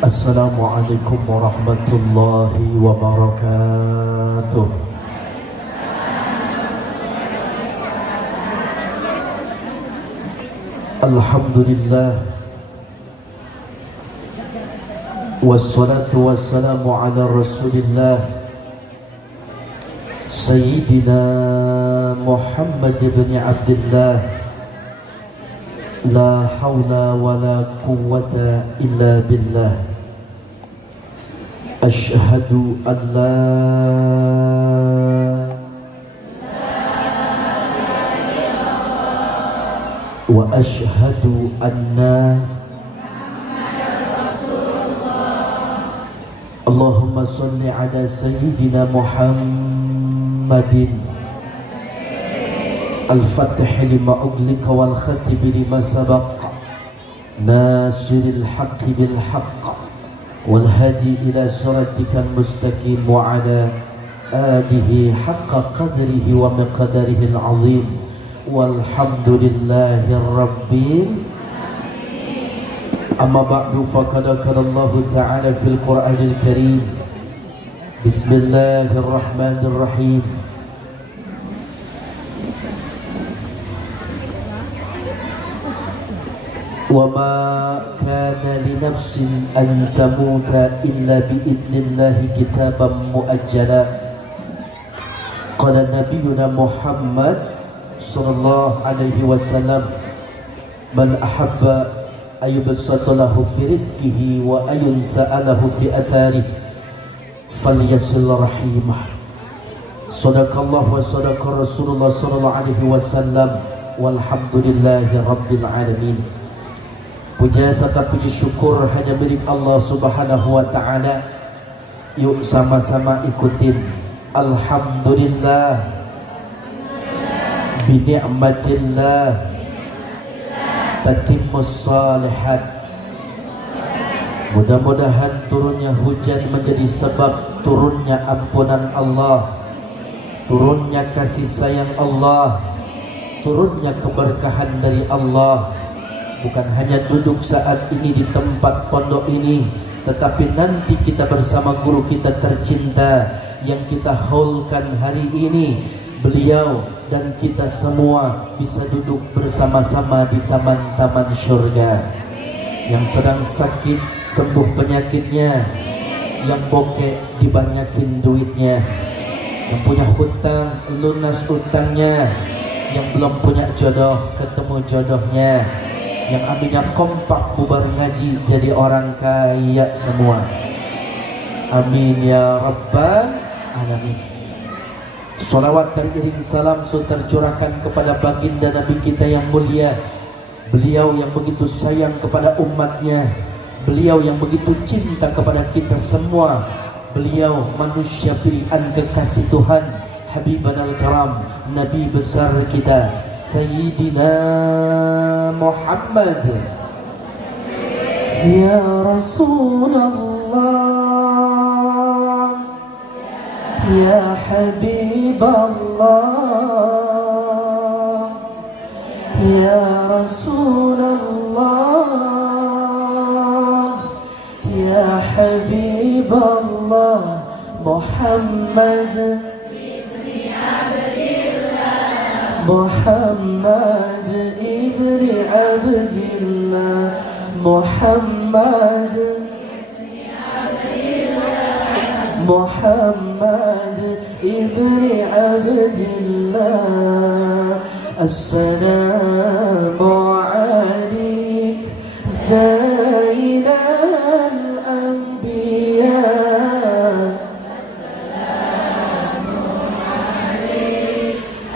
Assalamualaikum warahmatullahi wabarakatuh. Alhamdulillah, wassalatu wassalamu ala rasulillah Sayyidina Muhammad ibn Abdullah. La hawla wa la quwwata illa billah. Ashhadu an la wa ashhadu anna Allahumma salli ala Sayyidina Muhammadin Al-Fatih lima uglika wal khatib lima sabaq Nasiril haqqi bil haqq wal hadi ila siratikal mustaqim wa ala alihi haqqa qadrihi wa miqdarihi al-azim walhamdulillahi rabbil amma ba'du faqad qala Allah ta'ala fil Qur'anil Karim Bismillahirrahmanirrahim وَمَا كَانَ لِنَفْسٍ أَن تَمُوتَ إِلَّا بِإِذْنِ اللَّهِ كِتَابًا مُؤَجَّلًا قال نبينا محمد صلى الله عليه وسلم من أحب أن يبسط له في رزقه وأن ينسأ له في أثاره فليصل رحمه صدق الله وصدق رسول الله صلى الله عليه وسلم والحمد لله رب العالمين. Puja serta puji syukur hanya milik Allah Subhanahu wa ta'ala. Yuk sama-sama ikutin Alhamdulillah bi ni'matillah tatimmus salihat. Mudah-mudahan turunnya hujan menjadi sebab turunnya ampunan Allah, turunnya kasih sayang Allah, turunnya keberkahan dari Allah. Bukan hanya duduk saat ini di tempat pondok ini, tetapi nanti kita bersama guru kita tercinta yang kita haulkan hari ini. Beliau dan kita semua bisa duduk bersama-sama di taman-taman syurga. Yang sedang sakit sembuh penyakitnya, yang bokeh dibanyakin duitnya, yang punya hutang lunas utangnya, yang belum punya jodoh ketemu jodohnya, yang ambilnya kompak bubar ngaji jadi orang kaya semua. Amin ya rabbal alamin. Salawat teriring salam tercurahkan kepada baginda Nabi kita yang mulia. Beliau yang begitu sayang kepada umatnya, beliau yang begitu cinta kepada kita semua. Beliau manusia pilihan kekasih Tuhan, Habiban al-Karam, Nabi besar kita Sayyidina Muhammad. Ya Rasulullah, Ya Habiballah, Ya Rasulullah, Ya Habiballah, Muhammad Muhammad ibni Abdillah, Muhammad Muhammad ibni Abdillah. Assalamu alaik Zainal Anbiya,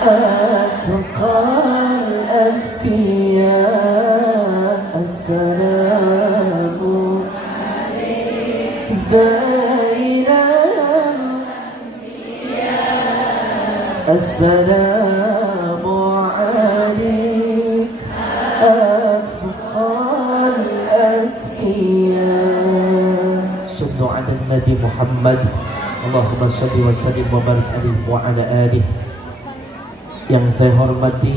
أتقى الأذكياء. السلام عليك زين الأنبياء. السلام عليك أتقى الأذكياء. صلوا على النبي محمد. Allahumma shalli wa sallim wa barik alaihi wa ala alihi. Yang saya hormati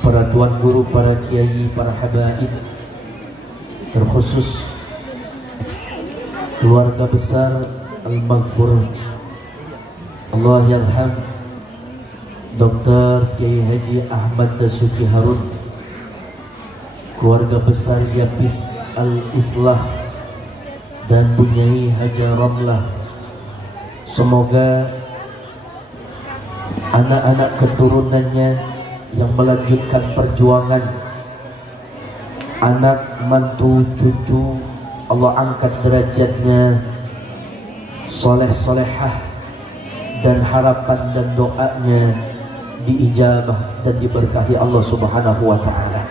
para tuan guru, para kiai, para habaib, terkhusus keluarga besar Al-Maghfur, Allah yarham Dr. Kiai Haji Ahmad Dasuki Harun, keluarga besar Yapis Al-Islah dan Bunyai Haja Ramlah. Semoga anak-anak keturunannya yang melanjutkan perjuangan, anak, mantu, cucu, Allah angkat derajatnya, soleh-solehah, dan harapan dan doanya diijabah dan diberkahi Allah Subhanahu wa ta'ala.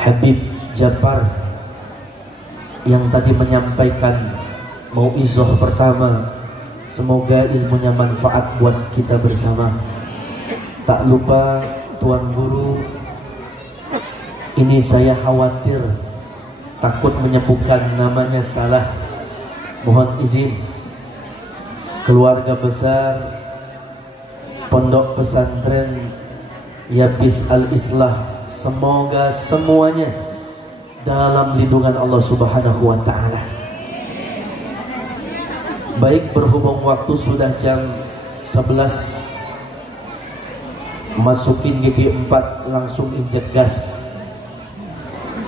Habib Jafar yang tadi menyampaikan mauizah pertama, semoga ilmunya manfaat buat kita bersama. Tak lupa Tuan Guru, ini saya khawatir takut menyebutkan namanya salah, mohon izin. Keluarga besar Pondok Pesantren Yapis Al-Islah, semoga semuanya dalam lindungan Allah Subhanahu wa ta'ala. Baik, berhubung waktu sudah jam 11, masukin GG4, langsung injek gas.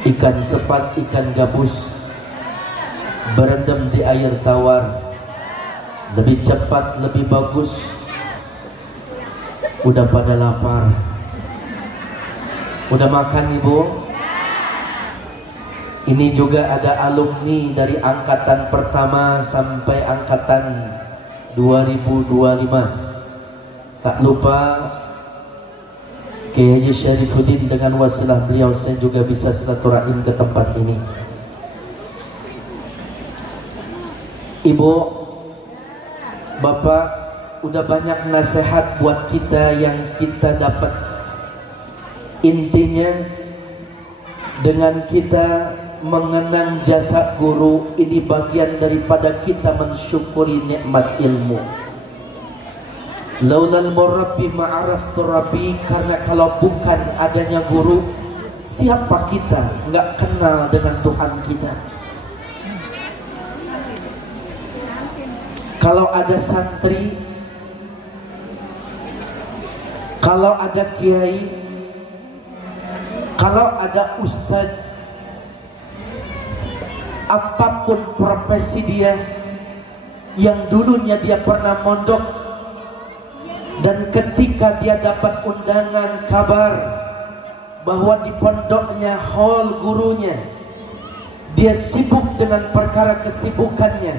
Ikan sepat, ikan gabus berendam di air tawar, lebih cepat, lebih bagus. Udah pada lapar? Udah makan Ibu? Ini juga ada alumni dari angkatan pertama sampai angkatan 2025. Tak lupa Kiai Haji Syarifuddin, dengan wasilah beliau saya juga bisa silaturahim ke tempat ini. Ibu, Bapak, udah banyak nasihat buat kita yang kita dapat. Intinya dengan kita mengenang jasa guru, ini bagian daripada kita mensyukuri nikmat ilmu. Laulal murabbi ma'araftu rabbi, karena kalau bukan adanya guru, siapa kita? Nggak kenal dengan Tuhan kita. Kalau ada santri, kalau ada kiai, kalau ada ustadz, apapun profesi dia, yang dulunya dia pernah mondok, dan ketika dia dapat undangan kabar bahwa di pondoknya hall gurunya, dia sibuk dengan perkara kesibukannya,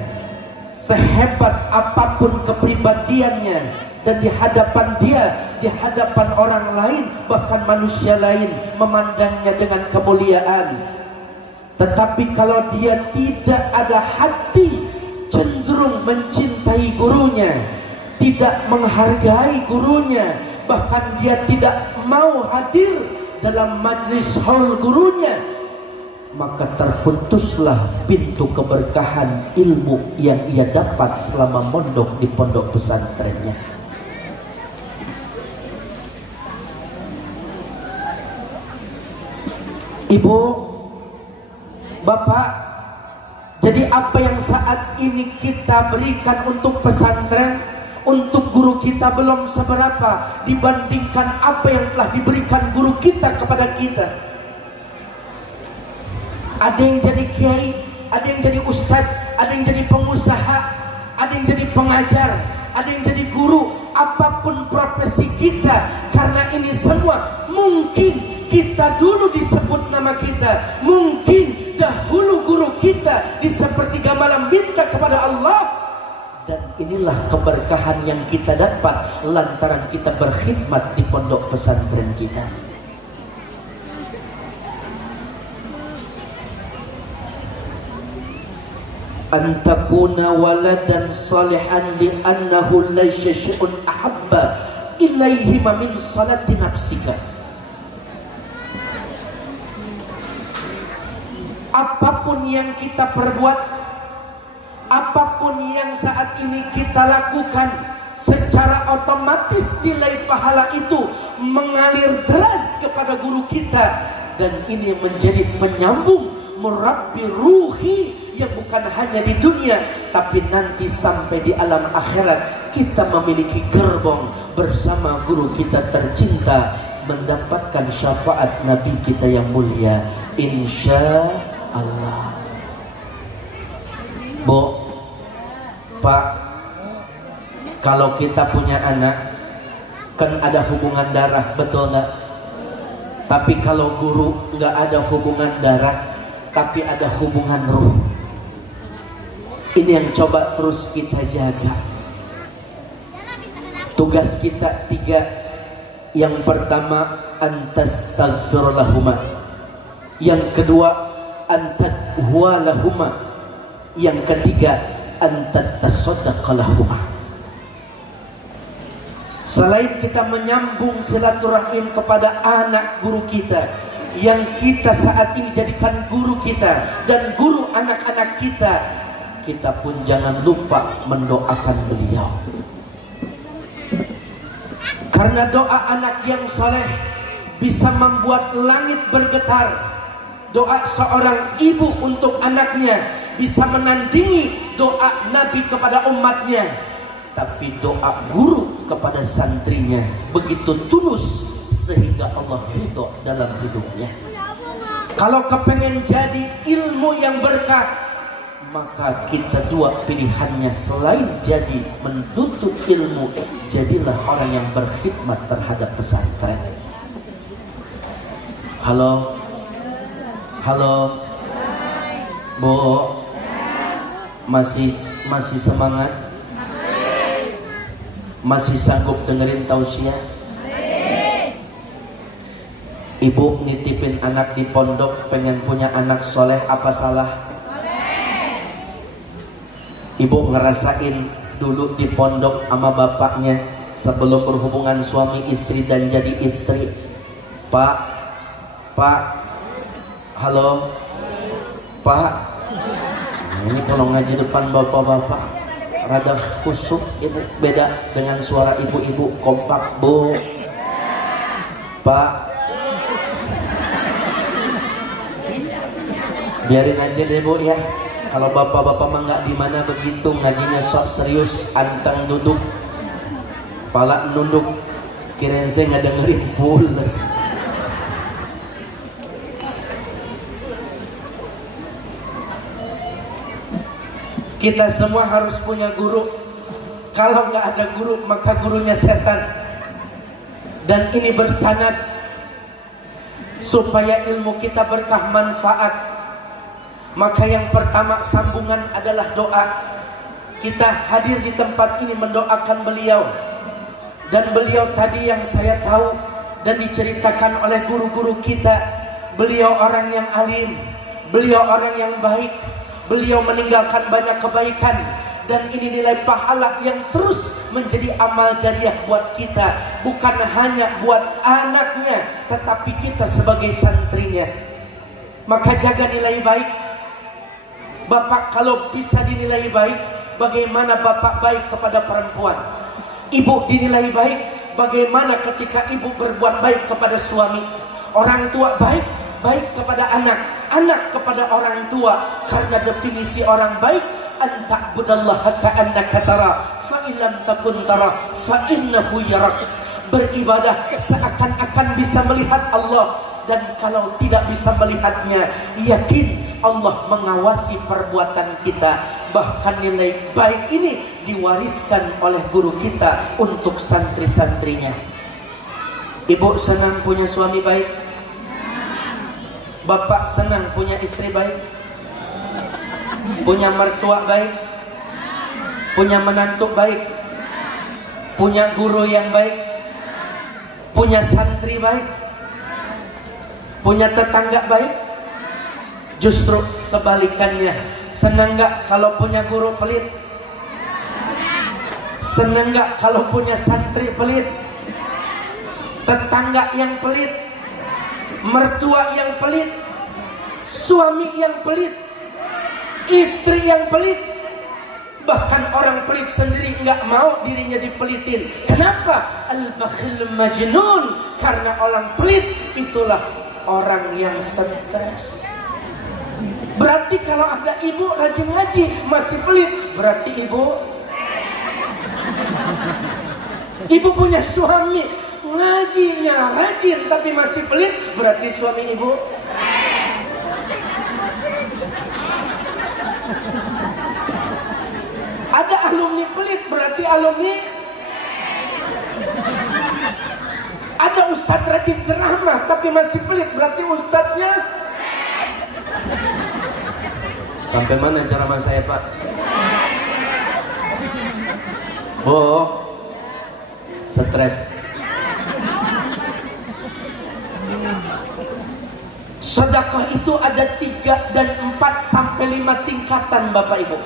sehebat apapun kepribadiannya, dan di hadapan dia, di hadapan orang lain, bahkan manusia lain memandangnya dengan kemuliaan. Tetapi kalau dia tidak ada hati cenderung mencintai gurunya, tidak menghargai gurunya, bahkan dia tidak mau hadir dalam majlis haul gurunya, maka terputuslah pintu keberkahan ilmu yang ia dapat selama mondok di pondok pesantrennya. Ibu, Bapak, jadi apa yang saat ini kita berikan untuk pesantren, untuk guru kita belum seberapa dibandingkan apa yang telah diberikan guru kita kepada kita. Ada yang jadi kiai, ada yang jadi ustadz, ada yang jadi pengusaha, ada yang jadi pengajar, ada yang jadi guru. Apapun profesi kita, karena ini semua mungkin kita dulu disebut nama kita, mungkin dahulu guru kita di sepertiga malam minta kepada Allah. Dan inilah keberkahan yang kita dapat lantaran kita berkhidmat di pondok pesantren kita. Antakuna waladan salihan li'annahu laysa syai'un ahabba ilaihi min salati nafsika. Apapun yang kita perbuat, apapun yang saat ini kita lakukan, secara otomatis nilai pahala itu mengalir deras kepada guru kita. dan ini yang menjadi penyambung murabbi ruhi yang bukan hanya di dunia tapi nanti sampai di alam akhirat kita memiliki gerbong bersama guru kita tercinta mendapatkan syafaat Nabi kita yang mulia insya Allah. Bu, Pak, kalau kita punya anak kan ada hubungan darah, betul nggak? Tapi kalau guru nggak ada hubungan darah tapi ada hubungan ruh. Ini yang coba terus kita jaga. Tugas kita 3. Yang pertama, antastaghfir lahuma. Yang kedua, antadhwa lahuma. Yang ketiga, antatasaddaqa lahuma. Selain kita menyambung silaturahim kepada anak guru kita yang kita saat ini jadikan guru kita dan guru anak-anak kita, kita pun jangan lupa mendoakan beliau. Karena doa anak yang soleh bisa membuat langit bergetar. Doa seorang ibu untuk anaknya bisa menandingi doa Nabi kepada umatnya. Tapi doa guru kepada santrinya begitu tulus sehingga Allah ridho dalam hidupnya. Kalau kepengen jadi ilmu yang berkah, maka kita dua pilihannya selain jadi menuntut ilmu, jadilah orang yang berkhidmat terhadap pesantren. Halo, halo, Bu, masih semangat? Masih sanggup dengerin tausiah? Ibu nitipin anak di pondok, pengen punya anak soleh, apa salah? Ibu ngerasain dulu di pondok sama bapaknya sebelum berhubungan suami istri dan jadi istri. Pak, halo, Pak. Nah, ini kalau ngaji depan bapak-bapak rada kusuk, ibu beda dengan suara ibu-ibu kompak. Bu, Pak, biarin aja deh Bu ya. Kalau bapak-bapak mah nggak dimana begitu ngajinya sok serius, anteng duduk, pala nunduk, kirain saya nggak dengerin pules. Kita semua harus punya guru. Kalau nggak ada guru maka gurunya setan. Dan ini bersanad supaya ilmu kita berkah manfaat. Maka yang pertama sambungan adalah doa. Kita hadir di tempat ini mendoakan beliau. Dan beliau tadi yang saya tahu dan diceritakan oleh guru-guru kita, beliau orang yang alim, beliau orang yang baik, beliau meninggalkan banyak kebaikan. Dan ini nilai pahala yang terus menjadi amal jariah buat kita. Bukan hanya buat anaknya, tetapi kita sebagai santrinya. Maka jaga nilai baik. Bapak kalau bisa dinilai baik, bagaimana bapak baik kepada perempuan? Ibu dinilai baik, bagaimana ketika ibu berbuat baik kepada suami? Orang tua baik kepada anak, anak kepada orang tua. Karena definisi orang baik, anta'budallaha ka'annaka tara, fa illam takun tara, fa innahu yarak. Beribadah seakan-akan bisa melihat Allah, dan kalau tidak bisa melihatnya, yakin Allah mengawasi perbuatan kita. Bahkan nilai baik ini diwariskan oleh guru kita untuk santri-santrinya. Ibu senang punya suami baik? Bapak senang punya istri baik? Punya mertua baik? Punya menantu baik? Punya guru yang baik? Punya santri baik? Punya tetangga baik? Justru sebalikannya, senang gak kalau punya guru pelit? Senang gak kalau punya santri pelit? Tetangga yang pelit, mertua yang pelit, suami yang pelit, istri yang pelit. Bahkan orang pelit sendiri nggak mau dirinya dipelitin. Kenapa? Al-bakhil majnun. Karena orang pelit itulah orang yang stres. Berarti kalau ada ibu rajin ngaji masih pelit, berarti ibu punya suami ngajinya rajin tapi masih pelit, berarti suami ibu. Ada alumni pelit, berarti alumni. Ada ustadz rajin ceramah tapi masih pelit, berarti ustadznya. Sampai mana ceramah saya, Pak? Bu, stres. Sedekah itu ada 3 dan 4 sampai 5 tingkatan, Bapak Ibu.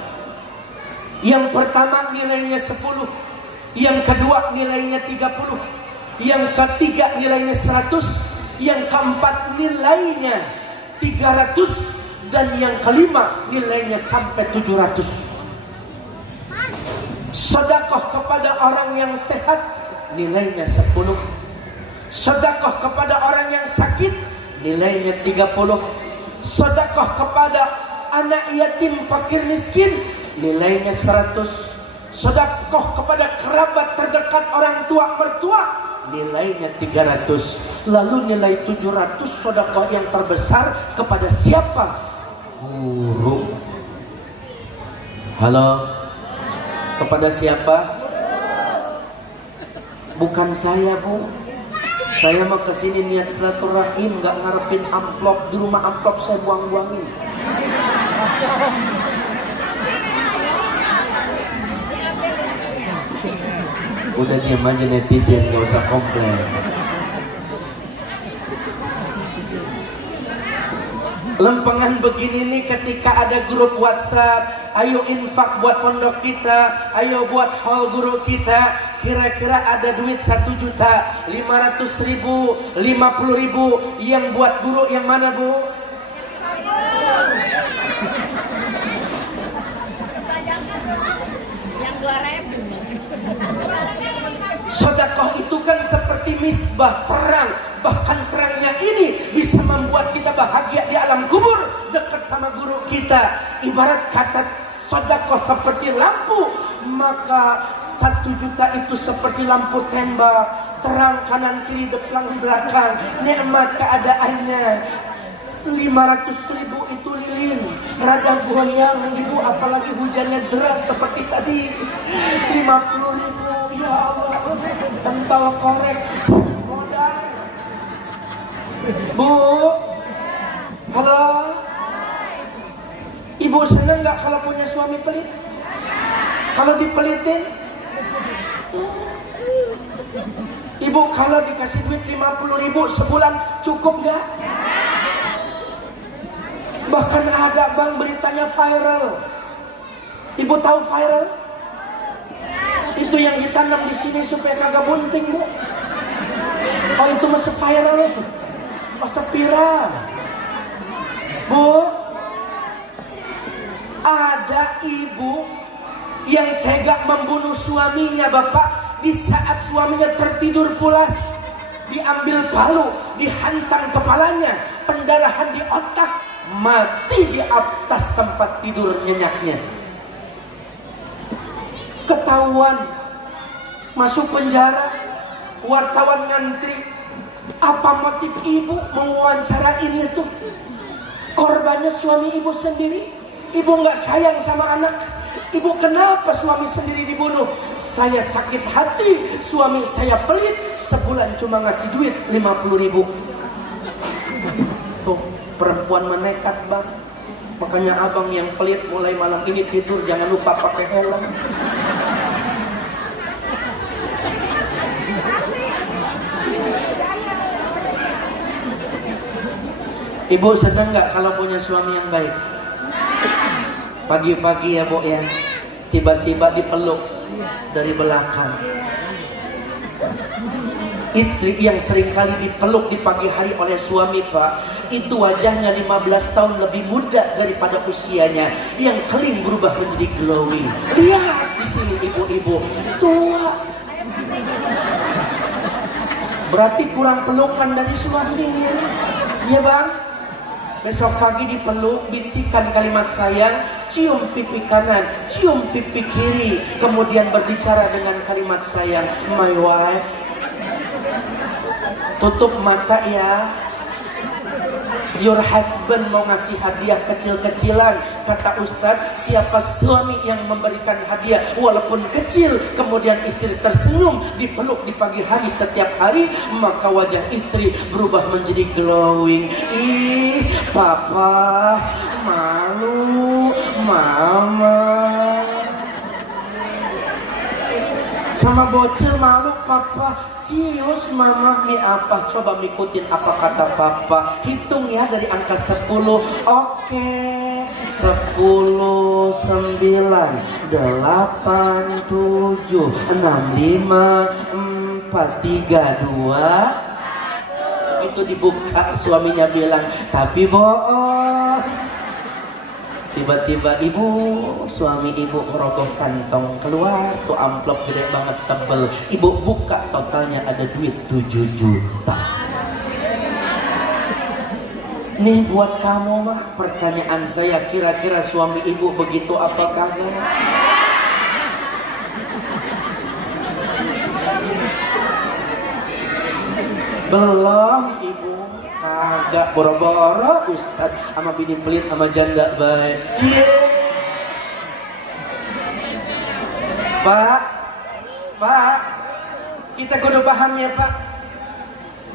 Yang pertama nilainya 10, yang kedua nilainya 30, yang ketiga nilainya 100, yang keempat nilainya 300, dan yang kelima nilainya sampai 700. Sedekah kepada orang yang sehat nilainya 10. Sedekah kepada orang yang sakit nilainya 30. Sedekah kepada anak yatim fakir miskin nilainya 100. Sedekah kepada kerabat terdekat orang tua mertua nilainya 300. Lalu nilai 700 sedekah yang terbesar kepada siapa? Guru. Halo. Kepada siapa? Bukan saya, Bu. Saya mau kesini niat silaturahim, nggak ngarepin amplop. Di rumah amplop saya buang-buangin. Udah diam aja netizen, gak usah komplain. Lempengan begini nih ketika ada grup WhatsApp, ayo infak buat pondok kita, ayo buat hall guru kita. Kira-kira ada duit 1 juta, 500.000, 50.000. Yang buat guru yang mana, Bu? Yang 2.000. Sedekah itu kan seperti misbah terang. Bahkan terangnya ini bisa membuat kita bahagia di alam kubur, dekat sama guru kita. Ibarat kata sedekah seperti lampu, maka 1 juta itu seperti lampu tembak, terang kanan kiri depan belakang, nikmat keadaannya. 500.000 itu lilin, rada goyang ibu, apalagi hujannya deras seperti tadi. 50.000, ya Allah, kental korek modal. Bu, halo, ibu seneng nggak kalau punya suami pelit? Kalau dipelitin? Ibu kalau dikasih duit 50.000 sebulan cukup nggak? Bahkan ada bang beritanya viral. Ibu tahu viral? Itu yang ditanam di sini supaya kagak bunting, Bu. Oh, itu masih viral, masih viral. Bu, ada ibu yang tega membunuh suaminya, Bapak, di saat suaminya tertidur pulas. Diambil palu, dihantam kepalanya, pendarahan di otak, mati di atas tempat tidur nyenyaknya. Ketahuan, masuk penjara, wartawan ngantri. Apa motif ibu mewawancarain itu? Korbannya suami ibu sendiri. Ibu nggak sayang sama anak. Ibu, kenapa suami sendiri dibunuh? Saya sakit hati, suami saya pelit, sebulan cuma ngasih duit 50.000. Tuh, perempuan menekat, Bang. Makanya abang yang pelit mulai malam ini tidur jangan lupa pakai helm. Ibu senang nggak kalau punya suami yang baik? Pagi-pagi ya, Bu, ya, tiba-tiba dipeluk dari belakang. Istri yang seringkali dipeluk di pagi hari oleh suami, Pak, itu wajahnya 15 tahun lebih muda daripada usianya, yang keling berubah menjadi glowing. Lihat di sini ibu-ibu tua. Berarti kurang pelukan dari suaminya. Ya bang, besok pagi dipeluk, bisikan kalimat sayang, cium pipi kanan, cium pipi kiri, kemudian berbicara dengan kalimat sayang, my wife. Tutup mata ya. Your husband mau ngasih hadiah kecil-kecilan. Kata Ustadz, siapa suami yang memberikan hadiah walaupun kecil, kemudian istri tersenyum, dipeluk di pagi hari setiap hari, maka wajah istri berubah menjadi glowing. Ih, papa malu, mama sama bocil malu, papa cius, mama nih apa, coba ngikutin apa kata papa, hitung ya dari angka 10. Oke, 10, 9, 8, 7, 6, 5, 4, 3, 2. Itu dibuka, suaminya bilang, tapi bohong. Tiba-tiba suami ibu ngerogoh kantong, keluar tuh amplop gede banget tebel. Ibu buka, totalnya ada duit 7 juta. Nih buat kamu mah, pertanyaan saya, kira-kira suami ibu begitu apa kagak? Belum ibu. Kagak, boro-boro Ustaz sama bini pelit sama janda baik. Pak, kita kudu paham ya Pak.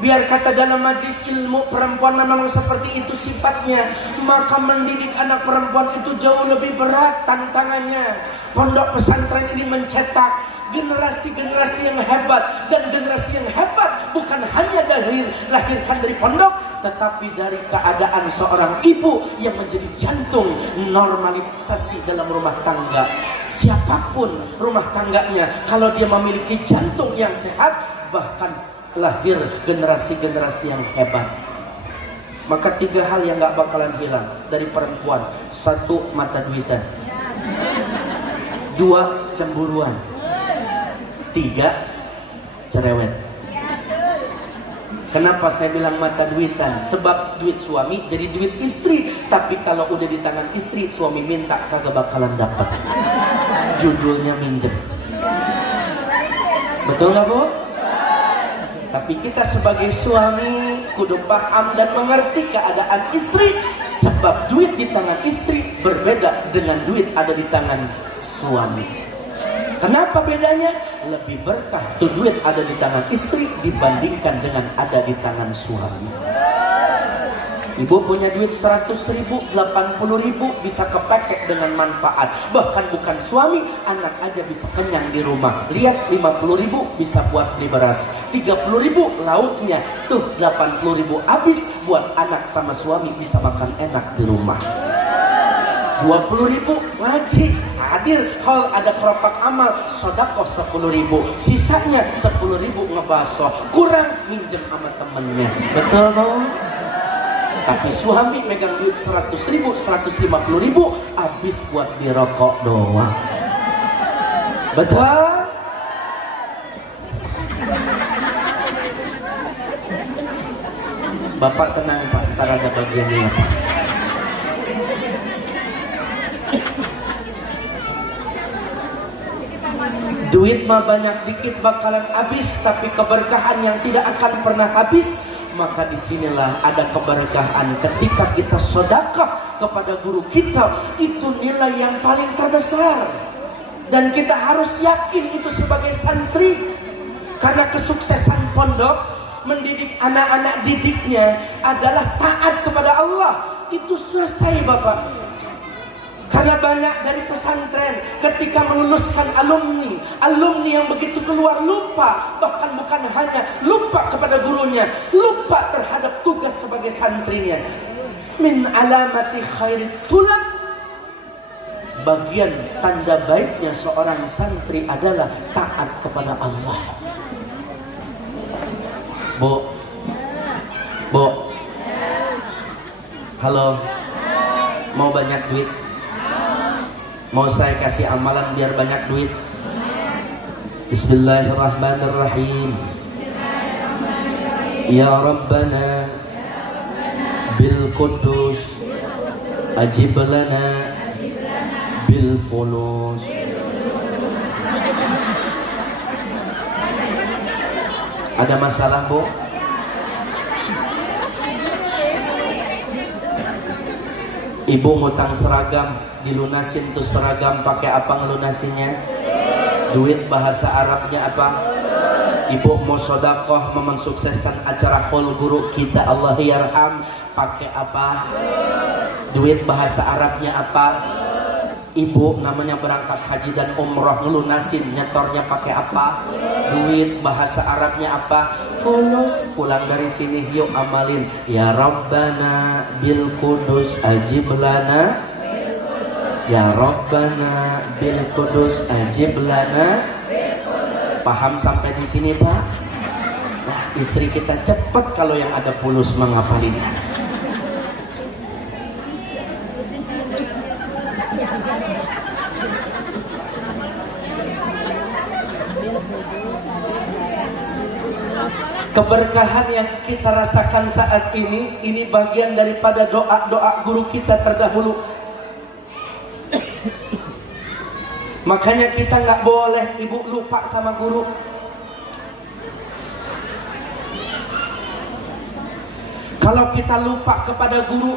Biar kata dalam majlis ilmu perempuan memang seperti itu sifatnya, maka mendidik anak perempuan itu jauh lebih berat tantangannya. Pondok pesantren ini mencetak generasi-generasi yang hebat, dan generasi yang hebat bukan hanya lahirkan dari pondok, tetapi dari keadaan seorang ibu yang menjadi jantung normalisasi dalam rumah tangga. Siapapun rumah tangganya, kalau dia memiliki jantung yang sehat, bahkan lahir generasi-generasi yang hebat. Maka 3 hal yang gak bakalan hilang dari perempuan. 1, mata duitan. 2, cemburuan. 3, cerewet. Kenapa saya bilang mata duitan? Sebab duit suami jadi duit istri. Tapi kalau udah di tangan istri, suami minta kagak bakalan dapat. Judulnya minjem. Betul gak Bu? Tapi kita sebagai suami kudu paham dan mengerti keadaan istri. Sebab duit di tangan istri berbeda dengan duit ada di tangan suami. Kenapa bedanya? Lebih berkah tuh duit ada di tangan istri dibandingkan dengan ada di tangan suami. Ibu punya duit 100.000, 80.000 bisa kepake dengan manfaat. Bahkan bukan suami, anak aja bisa kenyang di rumah. Lihat 50.000 bisa buat beli beras, 30.000 lauknya, tuh 80.000 habis buat anak sama suami bisa makan enak di rumah. 20.000 ngaji, hadir hall ada kelopak amal, sodakoh 10.000, sisanya 10.000 ngebaso, kurang minjem sama temennya. Betul dong? Tapi suami megang duit 100.000, 150.000 habis buat dirokok doang. Betul? Bapak tenang Pak, ntar ada bagiannya Pak. Duit mah banyak dikit bakalan habis, tapi keberkahan yang tidak akan pernah habis. Maka disinilah ada keberkahan ketika kita sedekah kepada guru kita, itu nilai yang paling terbesar. Dan kita harus yakin itu sebagai santri, karena kesuksesan pondok mendidik anak-anak didiknya adalah taat kepada Allah. Itu selesai Bapak. Karena banyak dari pesantren ketika meluluskan alumni yang begitu keluar lupa, bahkan bukan hanya lupa kepada gurunya, lupa terhadap tugas sebagai santrinya. Min alamati khairit tulab, bagian tanda baiknya seorang santri adalah taat kepada Allah. Bu, halo, mau banyak duit? Mau saya kasih amalan biar banyak duit? Bismillahirrahmanirrahim. Ya Rabbana bil qudus ajib lana bil fulus. Ada masalah, Bu? Ibu ngutang seragam, dilunasin tuh seragam, pakai apa ngelunasinya? Duit, bahasa Arabnya apa? Ibu mau sodakoh, mau mensukseskan acara haul guru kita Allah yarham, pakai apa? Duit, bahasa Arabnya apa? Ibu namanya berangkat haji dan umroh, ngelunasin, nyetornya pakai apa? Duit, bahasa Arabnya apa? Fulus. Pulang dari sini yuk amalin, ya Rabbana bil qudus ajib lana, ya Rabbana bil qudus ajib lana. Paham sampai di sini, Pak? Nah, istri kita cepet kalau yang ada fulus mengapalinnya. Keberkahan yang kita rasakan saat ini bagian daripada doa-doa guru kita terdahulu. Makanya kita nggak boleh, Ibu, lupa sama guru. Kalau kita lupa kepada guru,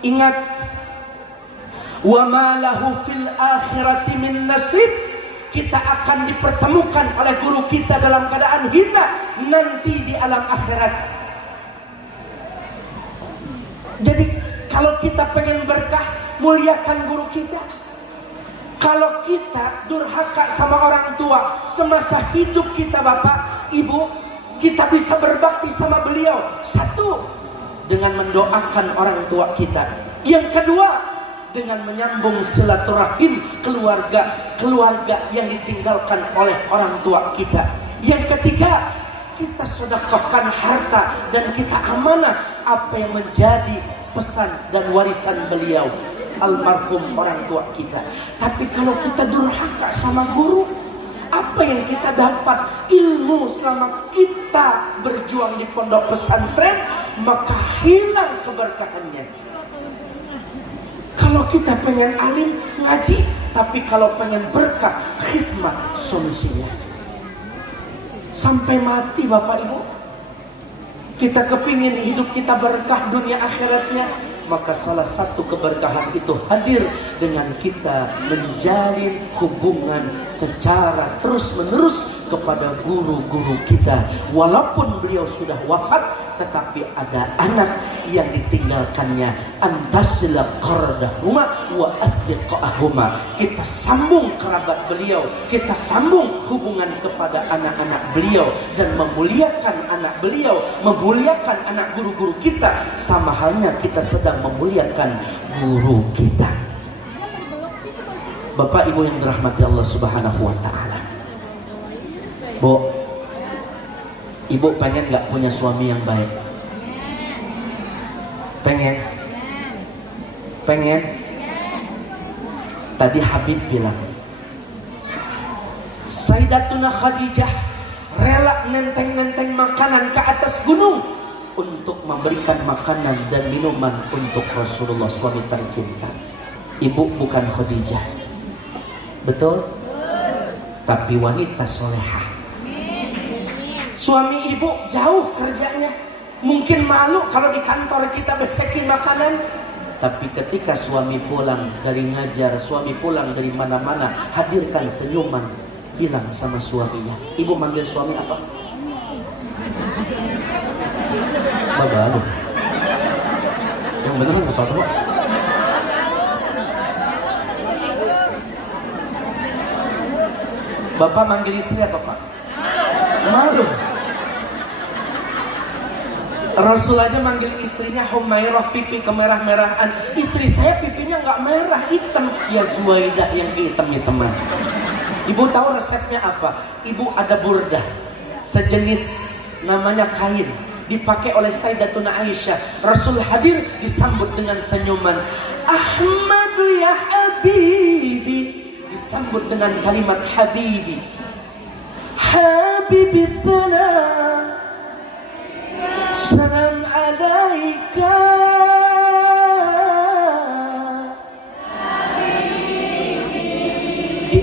ingat, wa ma lahu fil akhirati min nasib. Kita akan dipertemukan oleh guru kita dalam keadaan hina nanti di alam akhirat. Jadi kalau kita pengen berkah, muliakan guru kita. Kalau kita durhaka sama orang tua semasa hidup kita, Bapak, Ibu, kita bisa berbakti sama beliau. Satu, dengan mendoakan orang tua kita. Yang kedua, dengan menyambung silaturahim keluarga yang ditinggalkan oleh orang tua kita. Yang ketiga, kita sedekahkan harta dan kita amanah apa yang menjadi pesan dan warisan beliau almarhum orang tua kita. Tapi kalau kita durhaka sama guru, apa yang kita dapat? Ilmu selama kita berjuang di pondok pesantren, maka hilang keberkahannya. Kalau kita pengen alim, ngaji, tapi kalau pengen berkah, khidmat solusinya. Sampai mati, Bapak Ibu, kita kepingin hidup kita berkah dunia akhiratnya, maka salah satu keberkahan itu hadir dengan kita menjalin hubungan secara terus-menerus kepada guru-guru kita. Walaupun beliau sudah wafat, tetapi ada anak yang ditinggalkannya. Antasila qardahuma wa asdiqahuma. Kita sambung kerabat beliau, kita sambung hubungan kepada anak-anak beliau dan memuliakan anak beliau, memuliakan anak guru-guru kita, sama halnya kita sedang memuliakan guru kita. Bapak Ibu yang dirahmati Allah Subhanahu wa taala. Bu, Ibu pengen gak punya suami yang baik? Pengen? Pengen? Tadi Habib bilang, Sayyidatuna Khadijah rela nenteng-nenteng makanan ke atas gunung untuk memberikan makanan dan minuman untuk Rasulullah, suami tercinta. Ibu bukan Khadijah, betul? Tapi wanita solehah. Suami ibu jauh kerjanya, mungkin malu kalau di kantor kita besekin makanan. Tapi ketika suami pulang dari ngajar, suami pulang dari mana-mana, hadirkan senyuman, bilang sama suaminya. Ibu manggil suami apa? Baba lu. Yang benar nggak apa-apa. Bapak manggil istri apa, Pak? Malu. Rasul aja manggil istrinya Humairah, pipi kemerah-merahan. Istri saya pipinya nggak merah, hitam. Ya Zuaidah yang kehitam-hitaman. Ibu tahu resepnya apa? Ibu ada burdah, sejenis namanya kain, dipakai oleh Sayyidatuna Aisyah. Rasul hadir disambut dengan senyuman. Ahmadu ya Habibi, disambut dengan kalimat Habibi. Habibi salam, salam alaika.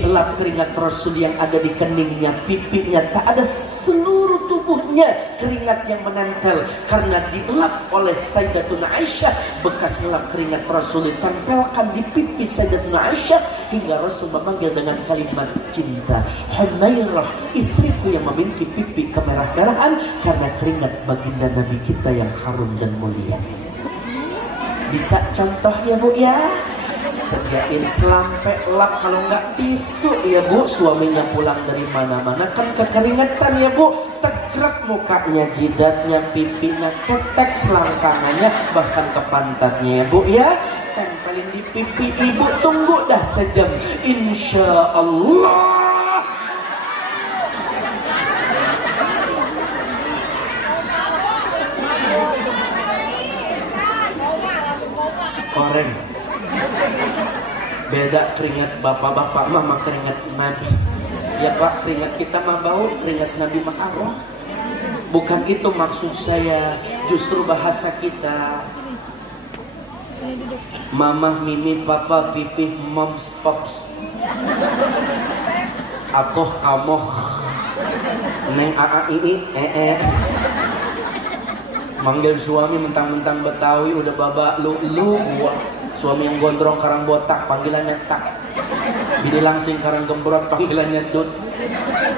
dielap keringat Rasul yang ada di keningnya, pipinya, tak ada seluruh tubuhnya keringat yang menempel, karena dielap oleh Sayyidatuna Aisyah. Bekas ngelap keringat Rasul ditempelkan di pipi Sayyidatuna Aisyah hingga Rasul memanggil dengan kalimat cinta, Humairah, istriku yang memiliki pipi kemerah-merahan karena keringat baginda Nabi kita yang harum dan mulia. Bisa contoh ya Bu ya? Sediain selampe lap, kalau nggak tisu ya Bu. Suaminya pulang dari mana-mana kan kekeringetan ya Bu. Tegrap mukanya, jidatnya, pipinya, ketek selangkangannya, bahkan ke pantatnya ya Bu ya. Tempelin di pipi ibu, tunggu dah sejam, insya Allah. Koreng. Beda keringat bapak-bapak mama keringat Nabi. Ya Pak, keringat kita mah bau, keringat Nabi mah arwah. Bukan itu maksud saya, justru bahasa kita. Mama, mimi, papa, pipi, moms, pops. Akoh, kamoh. Neng, aa, ii, Manggil suami mentang-mentang Betawi udah babak lu gua. Suami yang gondrong karang botak panggilannya tak. Bini langsing karang gembrot panggilannya dut.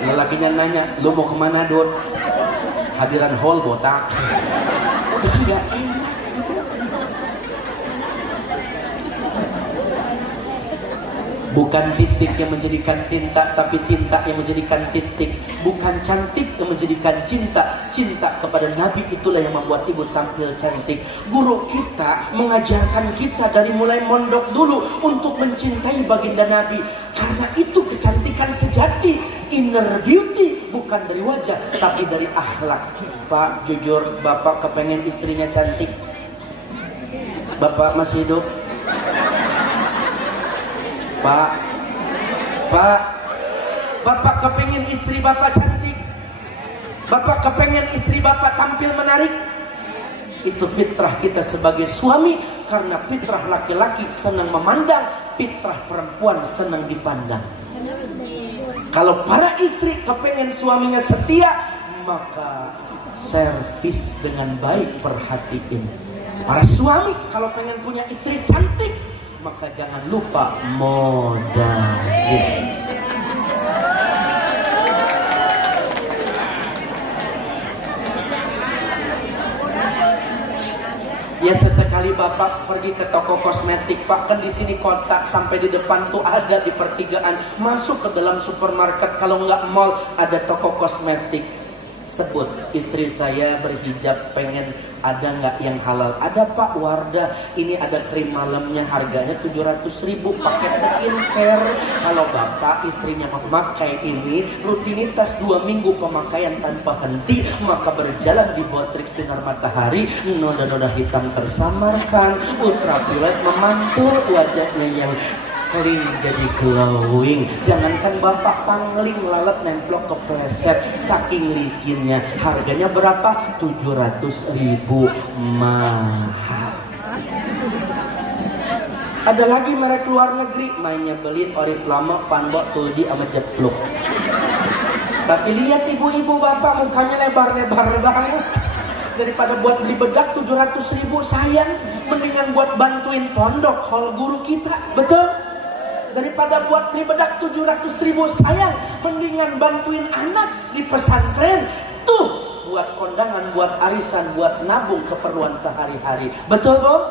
Lelakinya nanya, lu mau kemana dut? Hadiran hall botak. Tidak enak. Bukan titik yang menjadikan tinta, tapi tinta yang menjadikan titik. Bukan cantik yang menjadikan cinta. Cinta kepada Nabi itulah yang membuat ibu tampil cantik. Guru kita mengajarkan kita dari mulai mondok dulu untuk mencintai baginda Nabi. Karena itu kecantikan sejati, inner beauty, bukan dari wajah, tapi dari akhlak. Pak, jujur, Bapak kepengen istrinya cantik? Bapak masih hidup? Pak, Bapak kepengen istri Bapak cantik? Bapak kepengen istri Bapak tampil menarik? Itu fitrah kita sebagai suami, karena fitrah laki-laki senang memandang, fitrah perempuan senang dipandang. Kalau para istri kepengen suaminya setia, maka servis dengan baik, perhatiin. Para suami kalau pengen punya istri cantik, maka jangan lupa modalin. Ya sesekali Bapak pergi ke toko kosmetik, Pak, kan di sini kotak sampai di depan tuh ada di pertigaan. Masuk ke dalam supermarket, kalau nggak mall ada toko kosmetik. Sebut, istri saya berhijab, pengen ada nggak yang halal? Ada Pak, Wardah, ini ada krim malamnya, harganya 700.000, paket skincare. Kalau Bapak istrinya memakai ini rutinitas 2 minggu pemakaian tanpa henti, maka berjalan di bawah terik sinar matahari, noda-noda hitam tersamarkan, ultraviolet memantul, wajahnya yang clean jadi glowing. Jangankan Bapak pangling lalat nemplok kepleset, saking licinnya. Harganya berapa? 700.000, mahal. Ada lagi merek luar negeri, mainnya belin, Oriflame, Panbok, Tulji, sama Jepluk. Tapi lihat ibu-ibu Bapak mukanya lebar-lebar banget. Daripada buat beli bedak 700.000, sayang, mendingan buat bantuin pondok hall guru kita. Betul? Daripada buat beli bedak 700.000, sayang, mendingan bantuin anak di pesantren. Tuh, buat kondangan, buat arisan, buat nabung keperluan sehari-hari. Betul, Bom?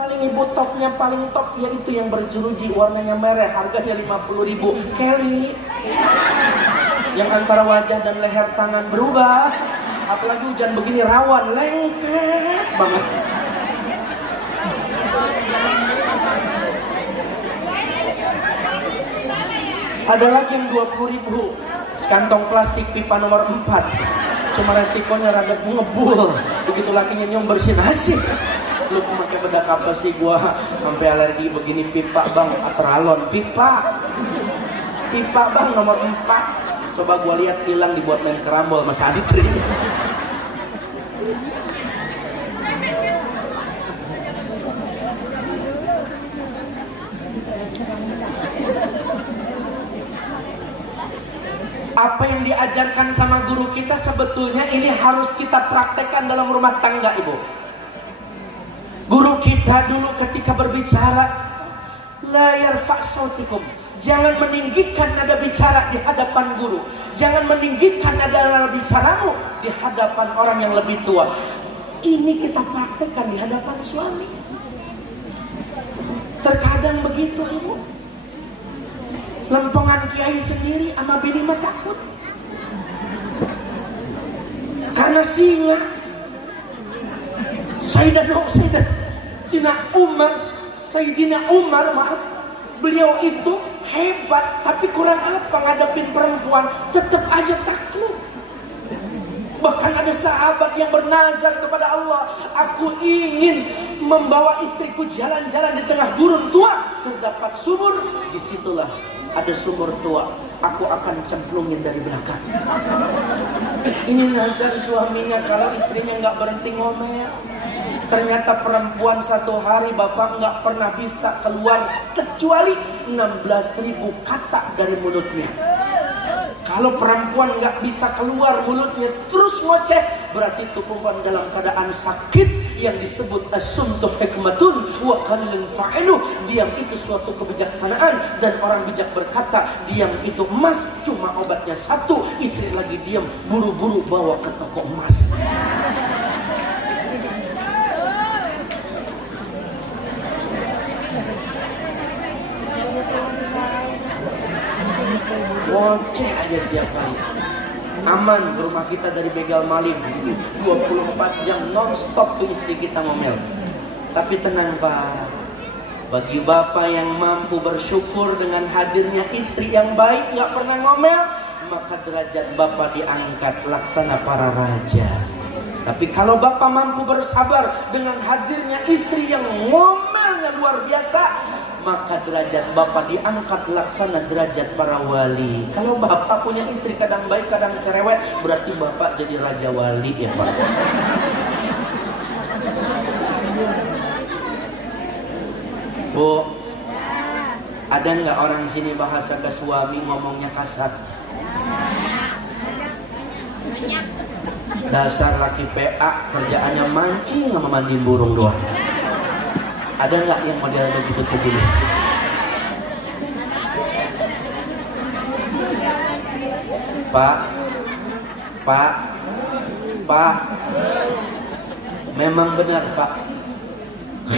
Paling ibu topnya paling top, yaitu yang berjeruji, warnanya merah, harganya 50.000. Kelly, yang antara wajah dan leher tangan berubah. Apalagi hujan begini rawan, lengket banget. Ada lagi yang 20.000, sekantong plastik pipa nomor 4. Cuma resikonya rada ngebul. Begitu lakinya nyom bersihin, asik. Lu pakai bedak apa sih? Gua sampai alergi begini. Pipa bang, atralon. Pipa bang nomor 4. Coba gua lihat hilang dibuat main kerambol Mas Aditri. Apa yang diajarkan sama guru kita sebetulnya ini harus kita praktekkan dalam rumah tangga, Ibu. Guru kita dulu ketika berbicara, la yarfa' sautikum, jangan meninggikan nada bicara di hadapan guru. Jangan meninggikan nada bicaramu di hadapan orang yang lebih tua. Ini kita praktekkan di hadapan suami. Terkadang begitu, Ibu. Lempengan kiai sendiri sama bini mah takut. Karena singa Sayyidina Umar, maaf, beliau itu hebat, tapi kurang apa ngadepin perempuan, tetap aja takluk. Bahkan ada sahabat yang bernazar kepada Allah, aku ingin membawa istriku jalan-jalan di tengah gurun tua, terdapat sumur, disitulah ada sumur tua, aku akan cemplungin dari belakang. Ini nazar suaminya kalau istrinya nggak berhenti ngomel. Ternyata perempuan satu hari bapak nggak pernah bisa keluar kecuali 16.000 kata dari mulutnya. Kalau perempuan nggak bisa keluar mulutnya terus ngoceh, berarti itu perempuan dalam keadaan sakit yang disebut as-sumtu hikmatun wa qalilun fa'ilu. Diam itu suatu kebijaksanaan, dan orang bijak berkata diam itu emas, cuma obatnya satu. Istri lagi diam, buru-buru bawa ke toko emas. Ngoceh aja tiap kali. Aman rumah kita dari begal maling. 24 jam non-stop tuh istri kita ngomel. Tapi tenang Pak, bagi bapak yang mampu bersyukur dengan hadirnya istri yang baik, gak pernah ngomel, maka derajat bapak diangkat laksana para raja. Tapi kalau bapak mampu bersabar dengan hadirnya istri yang ngomelnya luar biasa, maka derajat bapak diangkat laksana derajat para wali. Kalau bapak punya istri kadang baik kadang cerewet, berarti bapak jadi raja wali ya Pak. Bu, ada nggak orang sini bahasa ke suami ngomongnya kasar? Dasar laki PA, kerjaannya mancing sama mandiin burung doang. Ada nggak yang model begitu begini? Pak, memang benar Pak.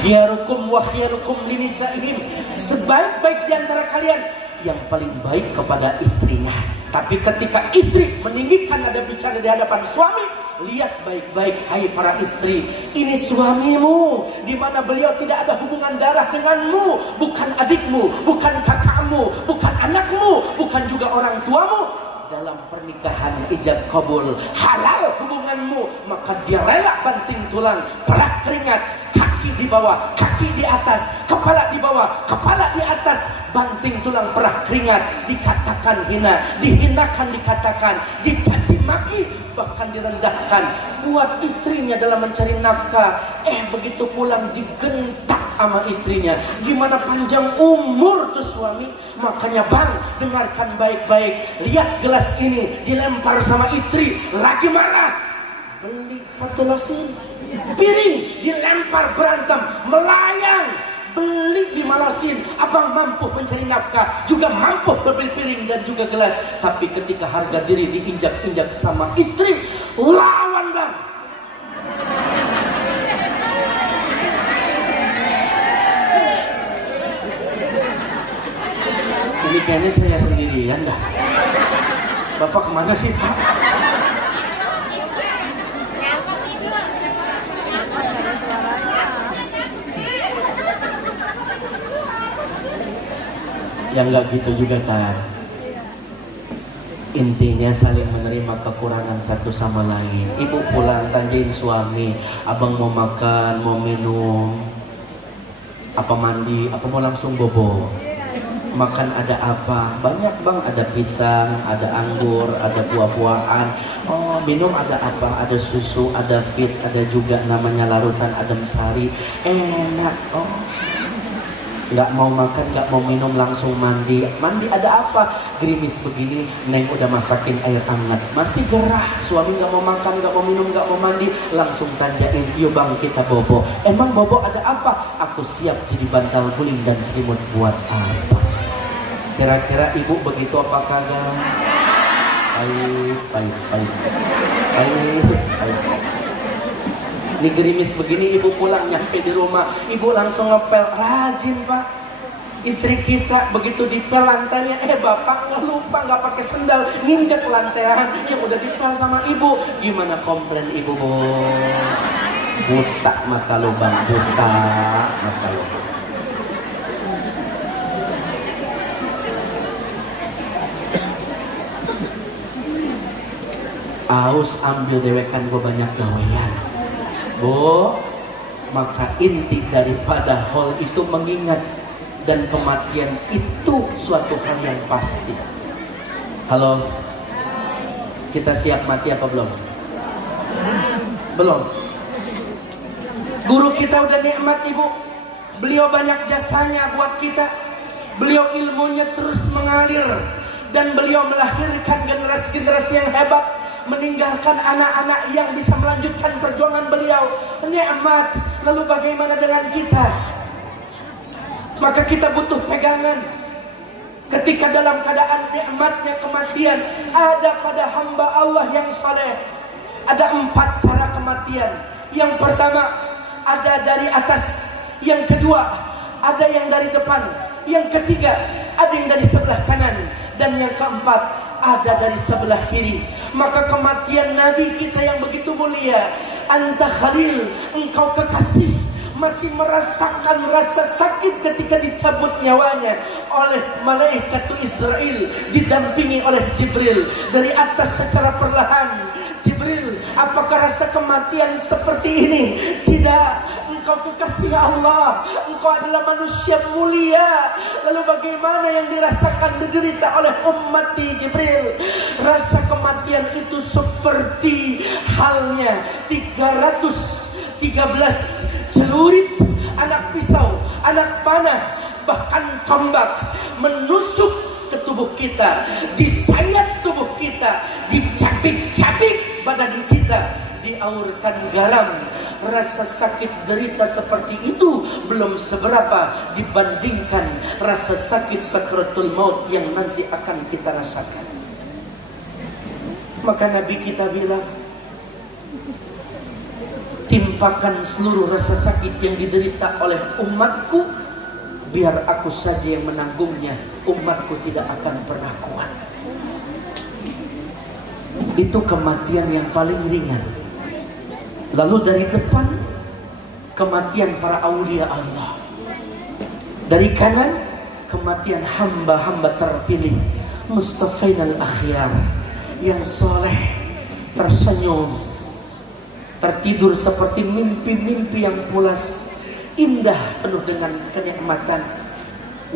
Khiyarukum wa khiyarukum linisaihim, sebaik-baik di antara kalian yang paling baik kepada istrinya. Tapi ketika istri meninggikan nada bicara di hadapan suami, lihat baik-baik, hai para istri, ini suamimu, di mana beliau tidak ada hubungan darah denganmu, bukan adikmu, bukan kakakmu, bukan anakmu, bukan juga orang tuamu. Dalam pernikahan ijab kabul, halal hubunganmu, maka dia rela banting tulang, perah keringat, kaki di bawah, kaki di atas, kepala di bawah, kepala di atas, banting tulang, perah keringat, dikatakan hina, dihinakan, dikatakan, dicaci maki, bahkan direndahkan buat istrinya dalam mencari nafkah. Begitu pulang digentak sama istrinya. Gimana panjang umur tuh suami? Makanya Bang, dengarkan baik-baik. Lihat gelas ini dilempar sama istri, lagi marah, beli satu losin. Piring dilempar, berantem, melayang, beli 5 losin. Abang mampu mencari nafkah, juga mampu beli piring dan juga gelas. Tapi ketika harga diri diinjak-injak sama istri, lawan Bang. Ini kayaknya saya sendirian dah. Bapak kemana sih Pak? Yang nggak gitu juga Tan. Intinya saling menerima kekurangan satu sama lain. Ibu pulang tanyain suami, abang mau makan, mau minum, apa mandi, apa mau langsung bobo. Makan ada apa? Banyak Bang, ada pisang, ada anggur, ada buah-buahan. Oh, minum ada apa? Ada susu, ada fit, ada juga namanya larutan adem sari. Enak. Oh, nggak mau makan, nggak mau minum, langsung mandi. Mandi ada apa? Gerimis begini, Neng udah masakin air hangat, masih gerah. Suami nggak mau makan, nggak mau minum, nggak mau mandi, langsung tanjain, yuk bang kita bobo. Emang bobo ada apa? Aku siap jadi bantal guling dan selimut buat apa? Kira-kira ibu begitu apa kagak? Ini gerimis begini, ibu pulang nyampe di rumah, ibu langsung ngepel. Rajin pak istri kita, begitu dipel lantainya, bapak nggak lupa, nggak pakai sendal, nginjek lantaian yang udah dipel sama ibu. Gimana komplain ibu? Buta mata lubang, buta mata lubang. Aus ambil dewekan gue banyak gawean, Bu. Maka inti daripada hal itu mengingat, dan kematian itu suatu hal yang pasti. Halo, kita siap mati apa belum? Belum. Guru kita udah nikmat ibu, beliau banyak jasanya buat kita, beliau ilmunya terus mengalir, dan beliau melahirkan generasi-generasi yang hebat, meninggalkan anak-anak yang bisa melanjutkan perjuangan beliau. Nikmat. Lalu bagaimana dengan kita? Maka kita butuh pegangan. Ketika dalam keadaan nikmatnya kematian ada pada hamba Allah yang saleh, ada 4 cara kematian. Yang pertama, ada dari atas. Yang kedua, ada yang dari depan. Yang ketiga, ada yang dari sebelah kanan. Dan yang keempat, ada dari sebelah kiri. Maka kematian Nabi kita yang begitu mulia, anta khalil, engkau kekasih, masih merasakan rasa sakit ketika dicabut nyawanya oleh malaikat Israel, didampingi oleh Jibril dari atas secara perlahan. Jibril, apakah rasa kematian seperti ini? Tidak. Engkau kekasih Allah, engkau adalah manusia mulia. Lalu bagaimana yang dirasakan diderita oleh ummati Jibril? Rasa kematian itu seperti halnya 313 celurit, anak pisau, anak panah, bahkan tombak menusuk ke tubuh kita, disayat tubuh kita, dicabik-cabik badan kita, diaurkan garam. Rasa sakit derita seperti itu belum seberapa dibandingkan rasa sakit sakratul maut yang nanti akan kita rasakan. Maka Nabi kita bilang, timpakan seluruh rasa sakit yang diderita oleh umatku, biar aku saja yang menanggungnya, umatku tidak akan pernah kuat. Itu kematian yang paling ringan. Lalu dari depan, kematian para aulia Allah. Dari kanan, kematian hamba-hamba terpilih, mustafainal akhyar, yang soleh, tersenyum, tertidur seperti mimpi-mimpi yang pulas, indah, penuh dengan kenikmatan.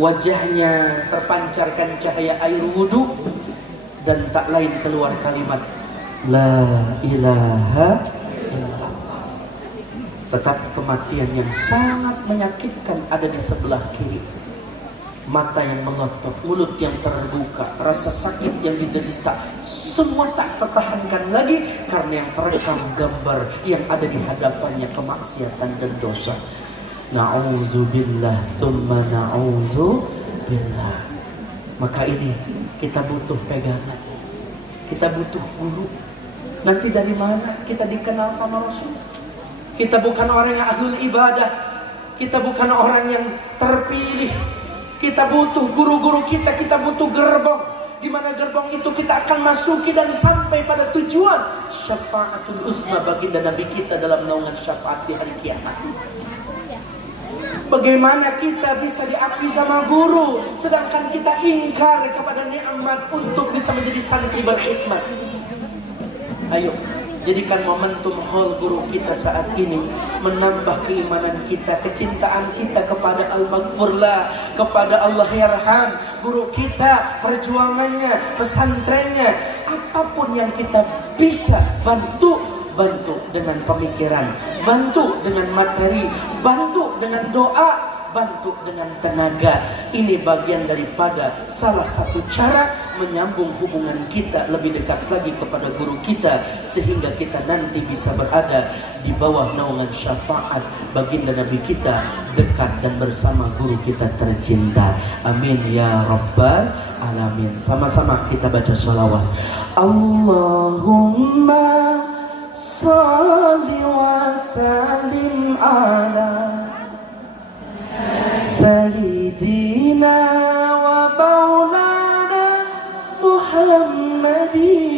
Wajahnya terpancarkan cahaya air wudhu, dan tak lain keluar kalimat La ilaha illallah. Tetapi kematian yang sangat menyakitkan ada di sebelah kiri. Mata yang melotot, mulut yang terbuka, rasa sakit yang diderita, semua tak tertahankan lagi karena yang terekam gambar yang ada di hadapannya kemaksiatan dan dosa. Na'udzubillah, tsumma na'udzubillah. Maka ini kita butuh pegangan, kita butuh guru. Nanti dari mana kita dikenal sama Rasul? Kita bukan orang yang ahlul ibadah, kita bukan orang yang terpilih. Kita butuh guru-guru kita, kita butuh gerbong. Di mana gerbong itu kita akan masuki dan sampai pada tujuan syafaatul uzma baginda Nabi kita dalam naungan syafaat di hari kiamat. Bagaimana kita bisa diakui sama guru, sedangkan kita ingkar kepada nikmat untuk bisa menjadi santri berkhidmat. Ayo, jadikan momentum haul guru kita saat ini menambah keimanan kita, kecintaan kita kepada Al-Maghfurlah, kepada Allah Yarham. Guru kita, perjuangannya, pesantrennya, apapun yang kita bisa bantu dengan pemikiran, bantu dengan materi, bantu dengan doa, bantu dengan tenaga. Ini bagian daripada salah satu cara menyambung hubungan kita lebih dekat lagi kepada guru kita, sehingga kita nanti bisa berada di bawah naungan syafaat baginda Nabi kita, dekat dan bersama guru kita tercinta. Amin ya rabbal alamin. Sama-sama kita baca sholawat. Allahumma sholli wa sallim ala sayyidina wa maulana Muhammadin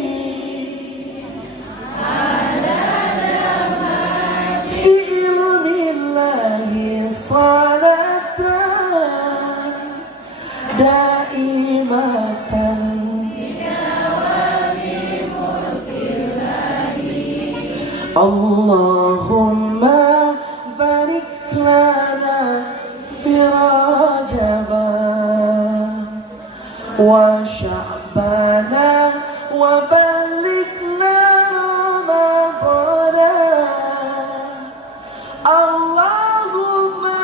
fi ilmillahi salatan daimatan Allahumma barik lana fi Rajaba wa Sya'bana wa balighna Ramadana. Allahumma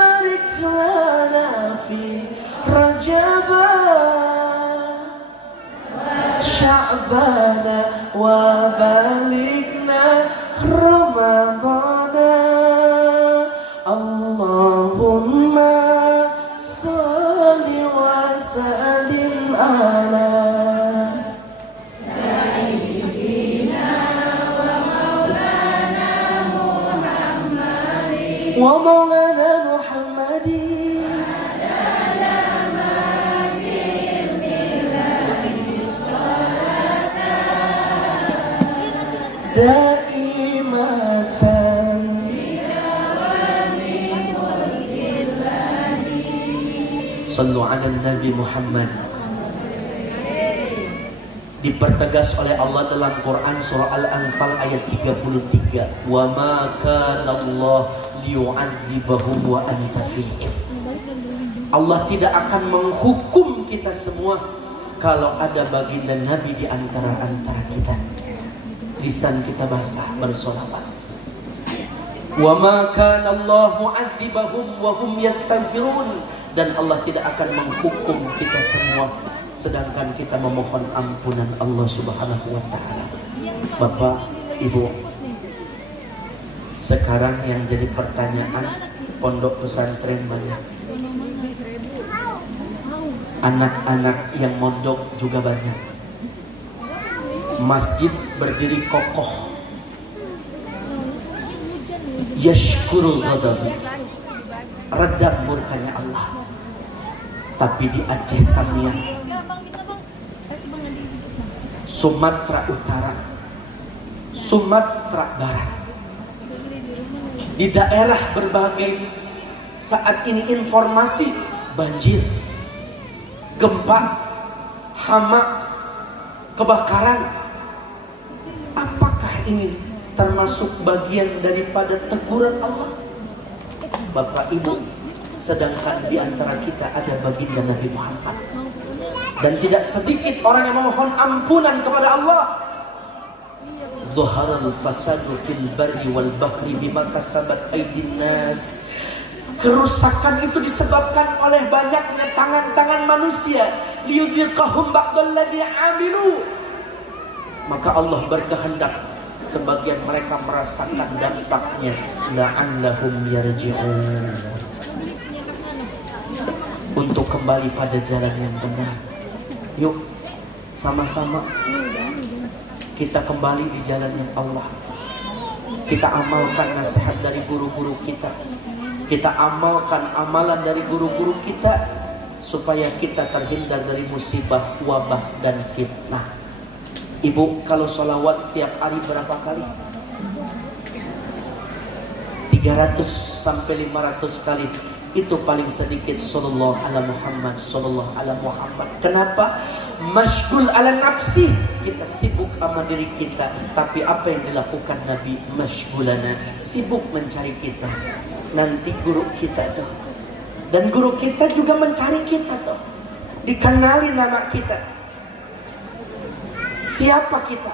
barik lana fi Rajaba Sya'bana wa balighna Ramadana. Allahumma salli wa sallim ala sayyidina wa maulana Muhammadin wa maulana Muhammadin daimatan sallu ala Nabi Muhammad. Dipertegas oleh Allah dalam Quran surah Al-Anfal ayat 33, wa ma kana Allah liyu'adzibahum wa anta fihim. Allah tidak akan menghukum kita semua kalau ada baginda Nabi di antara kita. Lisan kita basah bersolawat. Wa ma kana Allah mu'adzibahum wa hum yastaghfirun. Dan Allah tidak akan menghukum kita semua sedangkan kita memohon ampunan Allah Subhanahu wa taala. Bapak, Ibu, sekarang yang jadi pertanyaan, pondok pesantren banyak, anak-anak yang mondok juga banyak, masjid berdiri kokoh, yashkurul ghadabi, redam murkanya Allah. Tapi di Aceh Tamiang, Sumatera Utara, Sumatera Barat, di daerah berbagai saat ini informasi banjir, gempa, hama, kebakaran. Apakah ini termasuk bagian daripada teguran Allah? Bapak Ibu, sedangkan di antara kita ada baginda Nabi Muhammad, dan tidak sedikit orang yang memohon ampunan kepada Allah. Zaharal fasadu fil barri wal bahri bima kasabat aydin nas. Kerusakan itu disebabkan oleh banyaknya tangan-tangan manusia. Liyudhiqahum ba'dalladzi amilu. Maka Allah berkehendak sebagian mereka merasakan dampaknya, la'allahum yarji'un, untuk kembali pada jalan yang benar. Yuk sama-sama kita kembali di jalan yang Allah. Kita amalkan nasihat dari guru-guru kita. Kita amalkan amalan dari guru-guru kita supaya kita terhindar dari musibah, wabah, dan fitnah. Ibu, kalau sholawat tiap hari berapa kali? 300 sampai 500 kali. Itu paling sedikit. Sallallahu ala Muhammad, sallallahu ala Muhammad. Kenapa? Masyghul ala nafsi, kita sibuk sama diri kita. Tapi apa yang dilakukan Nabi? Masyghulana, sibuk mencari kita. Nanti guru kita tuh, dan guru kita juga mencari kita tuh, dikenali nama kita. Siapa kita?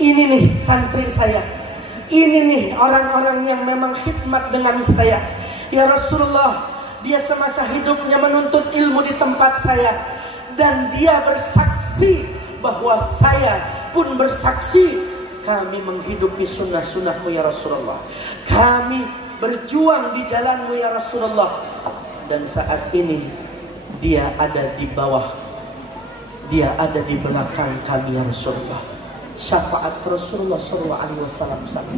Ini nih santri saya, ini nih orang-orang yang memang khidmat dengan saya. Ya Rasulullah, dia semasa hidupnya menuntut ilmu di tempat saya, dan dia bersaksi bahwa saya pun bersaksi kami menghidupi sunnah-sunnahmu ya Rasulullah. Kami berjuang di jalanmu ya Rasulullah. Dan saat ini dia ada di bawah, dia ada di belakang kami ya Rasulullah. Syafaat Rasulullah SAW.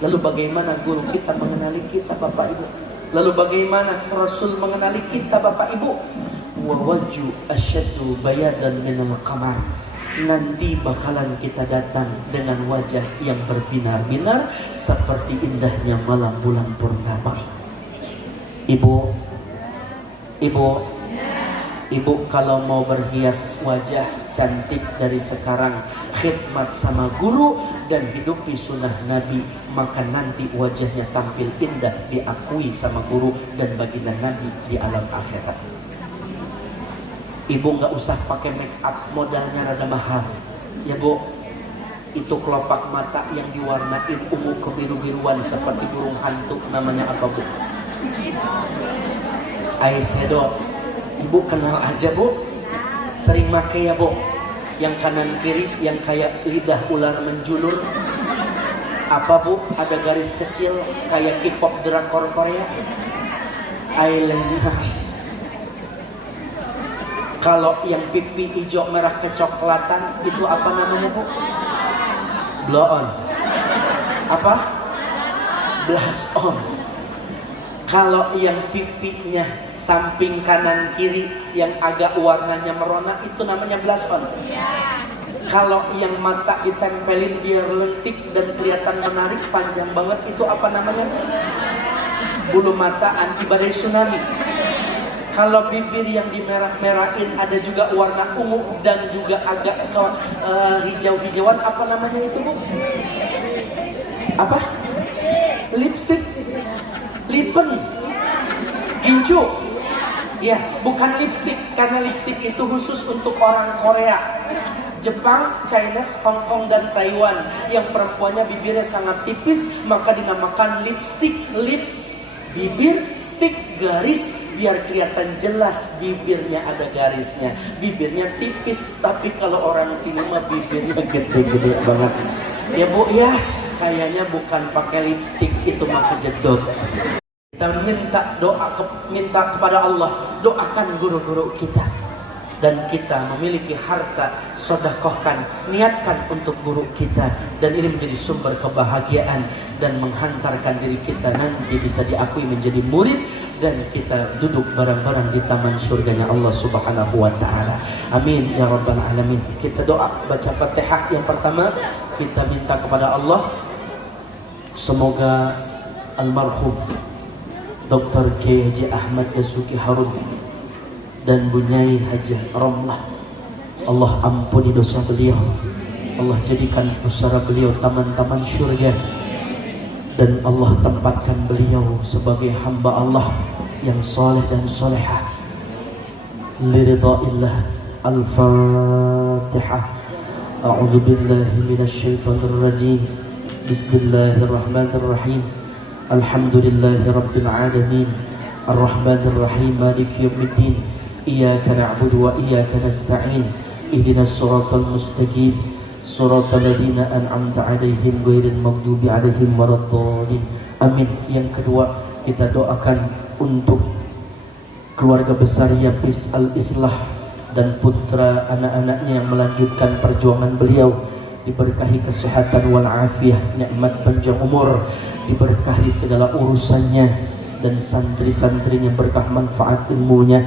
Lalu bagaimana guru kita mengenali kita Bapak Ibu? Lalu bagaimana Rasul mengenali kita Bapak Ibu? Wa wajhu asyaddu bayadan minal qamar. Nanti bakalan kita datang dengan wajah yang berbinar-binar seperti indahnya malam bulan purnama. Ibu kalau mau berhias wajah cantik dari sekarang, khidmat sama guru dan hidupi sunnah Nabi, maka nanti wajahnya tampil indah, diakui sama guru dan baginda Nabi di alam akhirat. Ibu nggak usah pakai make up, modalnya rada mahal ya Bu. Itu kelopak mata yang diwarnain ungu kebiru-biruan seperti burung hantu, namanya apa Bu? Eyeshadow. Ibu kenal aja Bu, sering pakai ya Bu. Yang kanan kiri yang kayak lidah ular menjulur, apa Bu? Ada garis kecil kayak K-pop drakor Korea. Eyeliners. Kalau yang pipi hijau merah kecoklatan itu apa namanya Bu? Blow on. Apa? Blush on. Kalau yang pipinya samping kanan kiri yang agak warnanya merona itu namanya blush on. Kalau yang mata ditempelin biar lentik dan kelihatan menarik panjang banget itu apa namanya? Bulu mata anti badai tsunami. Kalau bibir yang dimerah-merahin ada juga warna ungu dan juga agak hijau-hijauan, apa namanya itu Bu? Apa? Lipstick, lipen, gincu. Ya, bukan lipstick, karena lipstick itu khusus untuk orang Korea, Jepang, Chinese, Hong Kong dan Taiwan. Yang perempuannya bibirnya sangat tipis, maka dinamakan lipstick. Lip, bibir, stick, garis, biar kelihatan jelas bibirnya ada garisnya. Bibirnya tipis, tapi kalau orang sini mah bibirnya gede-gede banget. Ya Bu ya, kayaknya bukan pakai lipstick, itu mah kejedot. Kita minta kepada Allah, doakan guru-guru kita. Dan kita memiliki harta, sedekahkan, niatkan untuk guru kita, dan ini menjadi sumber kebahagiaan dan menghantarkan diri kita nanti bisa diakui menjadi murid, dan kita duduk bareng-bareng di taman surganya Allah Subhanahu wa taala. Amin ya rabbal alamin. Kita doa, baca Fatihah yang pertama, kita minta kepada Allah semoga almarhum Dr. K. Haji Ahmad Dasuki Harun dan Bunyai Haji Romlah, Allah ampuni dosa beliau, Allah jadikan pusara beliau taman-taman syurga, dan Allah tempatkan beliau sebagai hamba Allah yang soleh dan solehah. Liridhaillah. Al-Fatihah. A'udzu billahi minasyaitonir rajim. Bismillahirrahmanirrahim. Alhamdulillahi rabbil alamin. Ar-Rahmanir Rahim. Maliki yaumiddin. Iyyaka na'budu wa iyyaka nasta'in. Ihdinas siratal mustaqim. Suratul ladzina an'amta 'alaihim ghairil maghdubi 'alaihim waladdallin. Amin. Yang kedua, kita doakan untuk keluarga besar Yapis Al-Islah dan putra anak-anaknya yang melanjutkan perjuangan beliau, diberkahi kesehatan wal afiyah, nikmat panjang umur, diberkahi segala urusannya, dan santri-santrinya berkah manfaat ilmunya,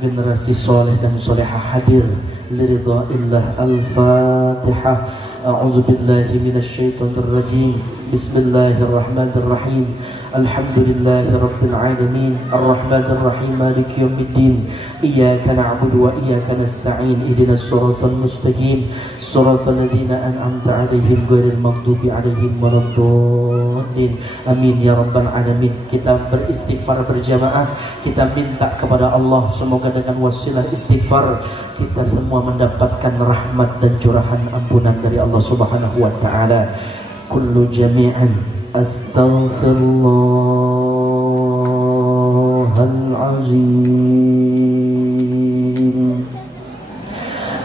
generasi soleh dan solehah hadir. Liridhaillah. Al-Fatihah. A'udzu billahi minasyaitonir rajim. Bismillahirrahmanirrahim. Alhamdulillahi rabbil alamin. Ar-Rahmanir Rahim. Maliki yaumiddin. Iyyaka na'budu wa iyyaka nasta'in. Ihdinas siratal mustaqim. Siratal ladzina an'amta 'alaihim ghairil maghdubi 'alaihim waladdallin. Amin ya rabbal alamin. Kita beristighfar berjamaah. Kita minta kepada Allah semoga dengan wasilah istighfar kita semua mendapatkan rahmat dan curahan ampunan dari Allah Subhanahu wa taala. Kullu jami'an astaghfirullah العظيم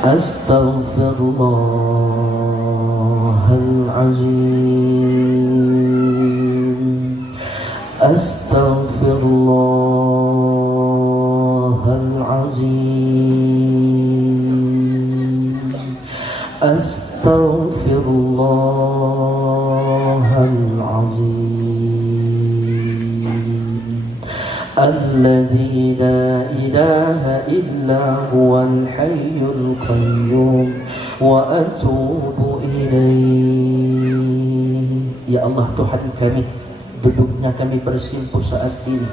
أستغفر الله العظيم أستغفر الله العظيم أستغفر الله العظيم الذي لا إله إلا هو الحي القيوم وأتوب إليه. Ya Allah Tuhan kami, duduknya kami bersimpuh saat ini.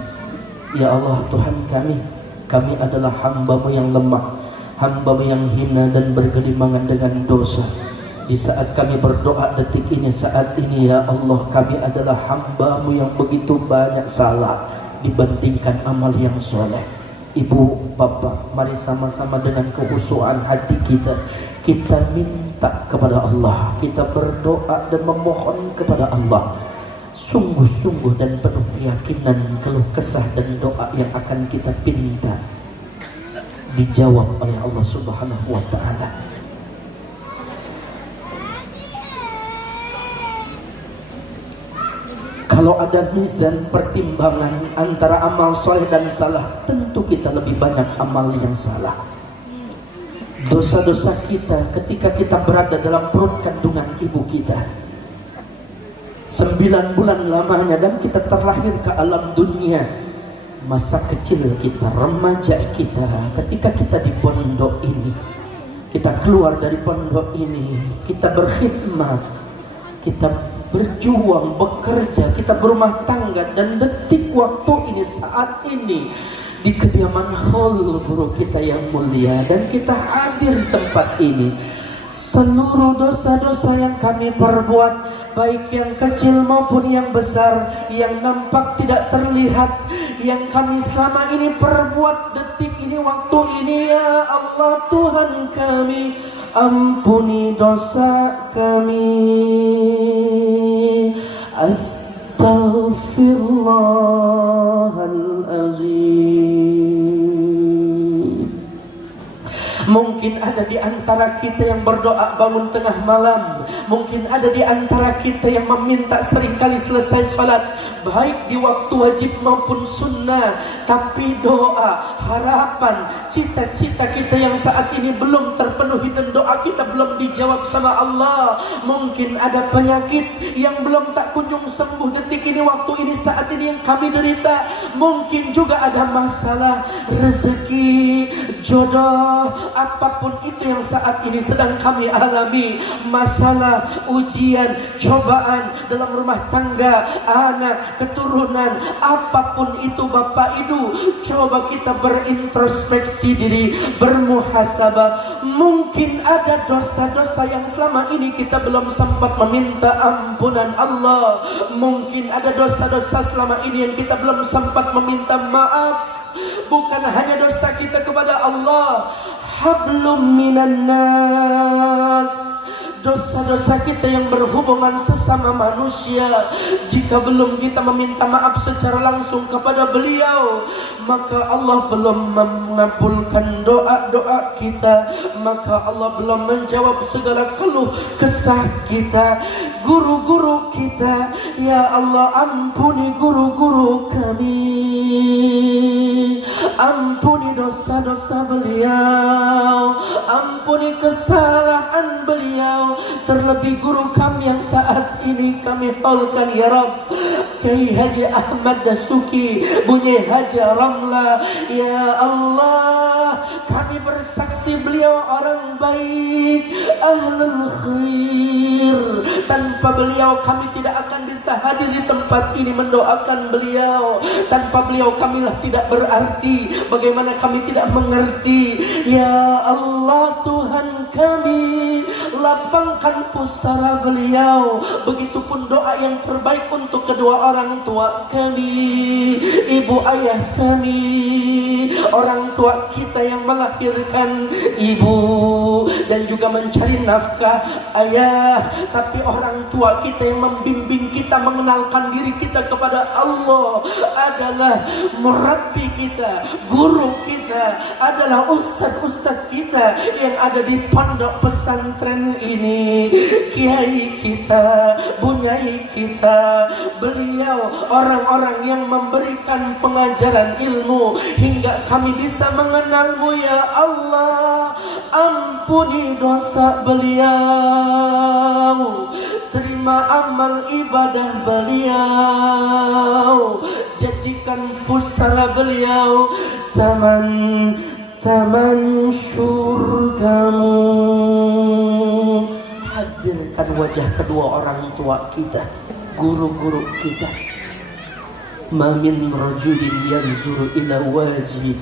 Ya Allah Tuhan kami adalah hamba-Mu yang lemah, hamba-Mu yang hina dan bergelimangan dengan dosa. Di saat kami berdoa detik ini, saat ini ya Allah, kami adalah hamba-Mu yang begitu banyak salah dibandingkan amal yang soleh. Ibu, Bapak, mari sama-sama dengan kehusuan hati kita minta kepada Allah, kita berdoa dan memohon kepada Allah sungguh-sungguh dan penuh keyakinan keluh kesah dan doa yang akan kita pinta dijawab oleh Allah Subhanahu wa ta'ala. Kalau ada mizan pertimbangan antara amal soleh dan salah, tentu kita lebih banyak amal yang salah. Dosa-dosa kita ketika kita berada dalam perut kandungan ibu kita 9 bulan lamanya dan kita terlahir ke alam dunia, masa kecil kita, remaja kita, ketika kita di pondok ini, kita keluar dari pondok ini, kita berkhidmat, kita berjuang, bekerja, kita berumah tangga, dan detik waktu ini, saat ini di kediaman hall guru kita yang mulia dan kita hadir di tempat ini, seluruh dosa-dosa yang kami perbuat, baik yang kecil maupun yang besar, yang nampak tidak terlihat, yang kami selama ini perbuat detik ini, waktu ini, ya Allah Tuhan kami, ampuni dosa kami. Astaghfirullahaladzim. Mungkin ada di antara kita yang berdoa bangun tengah malam, mungkin ada di antara kita yang meminta seringkali selesai salat, baik di waktu wajib maupun sunnah, tapi doa, harapan, cita-cita kita yang saat ini belum terpenuhi dan doa kita belum dijawab sama Allah. Mungkin ada penyakit yang belum tak kunjung sembuh detik ini, waktu ini, saat ini yang kami derita. Mungkin juga ada masalah rezeki, jodoh, apapun itu yang saat ini sedang kami alami, masalah, ujian, cobaan dalam rumah tangga, anak, keturunan, apapun itu Bapak Ibu, coba kita berintrospeksi diri, bermuhasabah. Mungkin ada dosa-dosa yang selama ini kita belum sempat meminta ampunan Allah, mungkin ada dosa-dosa selama ini yang kita belum sempat meminta maaf. Bukan hanya dosa kita kepada Allah, hablum minan nas, dosa-dosa kita yang berhubungan sesama manusia, jika belum kita meminta maaf secara langsung kepada beliau, maka Allah belum mengabulkan doa-doa kita, maka Allah belum menjawab segala keluh kesah kita. Guru-guru kita, ya Allah ampuni guru-guru kami, ampuni dosa-dosa beliau, ampuni kesalahan beliau, terlebih guru kami yang saat ini kami haulkan ya Rabb, Kiai Haji Ahmad Dasuki, Bunyi Haji Ramla. Ya Allah, kami bersaksi beliau orang baik, ahlul khair. Tanpa beliau kami tidak akan bisa hadir di tempat ini mendoakan beliau. Tanpa beliau kamilah tidak berarti. Bagaimana kami tidak mengerti. Ya Allah Tuhan kami, lapangkan pusara beliau. Begitupun doa yang terbaik untuk kedua orang tua kami, ibu ayah kami, orang tua kita yang melahirkan, ibu, dan juga mencari nafkah ayah. Tapi orang tua kita yang membimbing kita, mengenalkan diri kita kepada Allah adalah murabbi kita, guru kita, adalah ustaz-ustaz kita yang ada di pondok pesantren ini, kiai kita, bunyai kita. Beliau orang-orang yang memberikan pengajaran ilmu hingga kami bisa mengenalmu ya Allah. Ampuni dosa beliau, terima amal ibadah beliau, jadikan pusara beliau taman surgamu. Hadirkan wajah kedua orang tua kita, guru-guru kita. Ma min rajulin yanzuru ila wajhi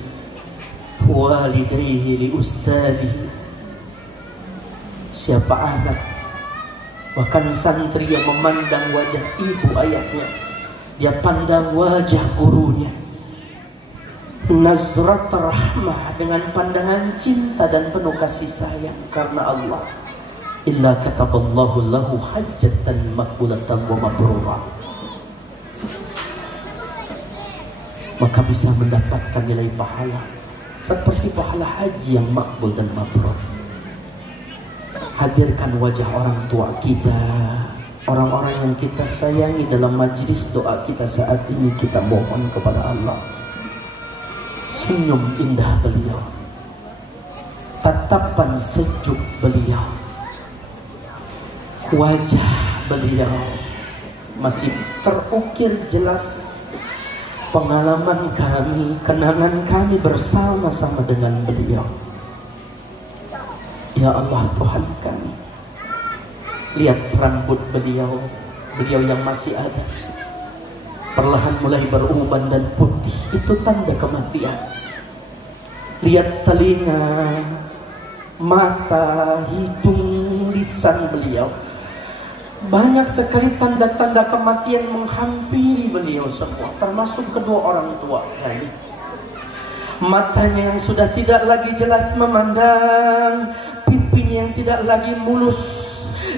walidayhi li ustadihi. Siapa anak, bahkan santri yang memandang wajah ibu ayahnya, dia pandang wajah gurunya, nazrat rahmah, dengan pandangan cinta dan penuh kasih sayang karena Allah, illa kataballahu lahu hajjatan maqbulatan wa mabrurah, maka bisa mendapatkan nilai pahala seperti pahala haji yang makbul dan mabrur. Hadirkan wajah orang tua kita, orang-orang yang kita sayangi dalam majlis doa kita saat ini. Kita mohon kepada Allah, senyum indah beliau, tatapan sejuk beliau, wajah beliau masih terukir jelas. Pengalaman kami, kenangan kami bersama-sama dengan beliau. Ya Allah Tuhan kami, lihat rambut beliau, beliau yang masih ada, perlahan mulai beruban dan putih, itu tanda kematian. Lihat telinga, mata, hidung, lisan beliau, banyak sekali tanda-tanda kematian menghampiri beliau semua, termasuk kedua orang tua kami. Matanya yang sudah tidak lagi jelas memandang, pipinya yang tidak lagi mulus,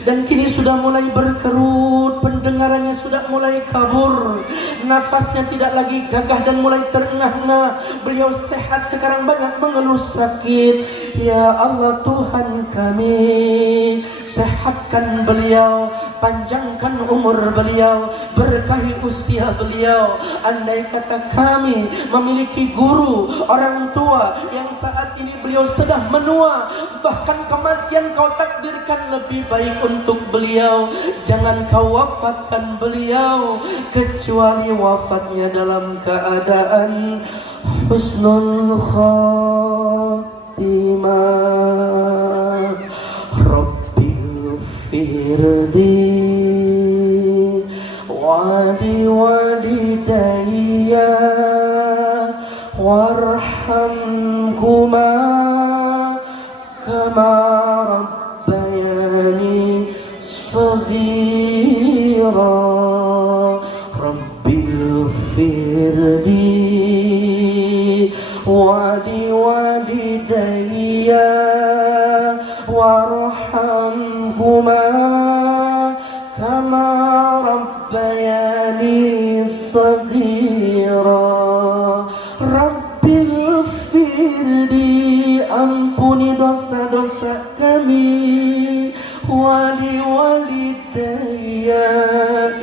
dan kini sudah mulai berkerut, pendengarannya sudah mulai kabur, nafasnya tidak lagi gagah dan mulai terengah-engah. Beliau sehat, sekarang banyak mengeluh sakit. Ya Allah Tuhan kami, sehatkan beliau, panjangkan umur beliau, berkahi usia beliau. Andai kata kami memiliki guru, orang tua yang saat ini beliau sudah menua, bahkan kematian kau takdirkan lebih baik untuk beliau, jangan kau wafatkan beliau kecuali wafatnya dalam keadaan husnul khatimah. Rabbil firdi wali walidayya warhamhuma kama rabbayani saghira. Rabbil firdi wali walidayya warhamhuma kama rabbayani saghira. Rabbil firdi, ampuni dosa-dosa kami, wali walidayya,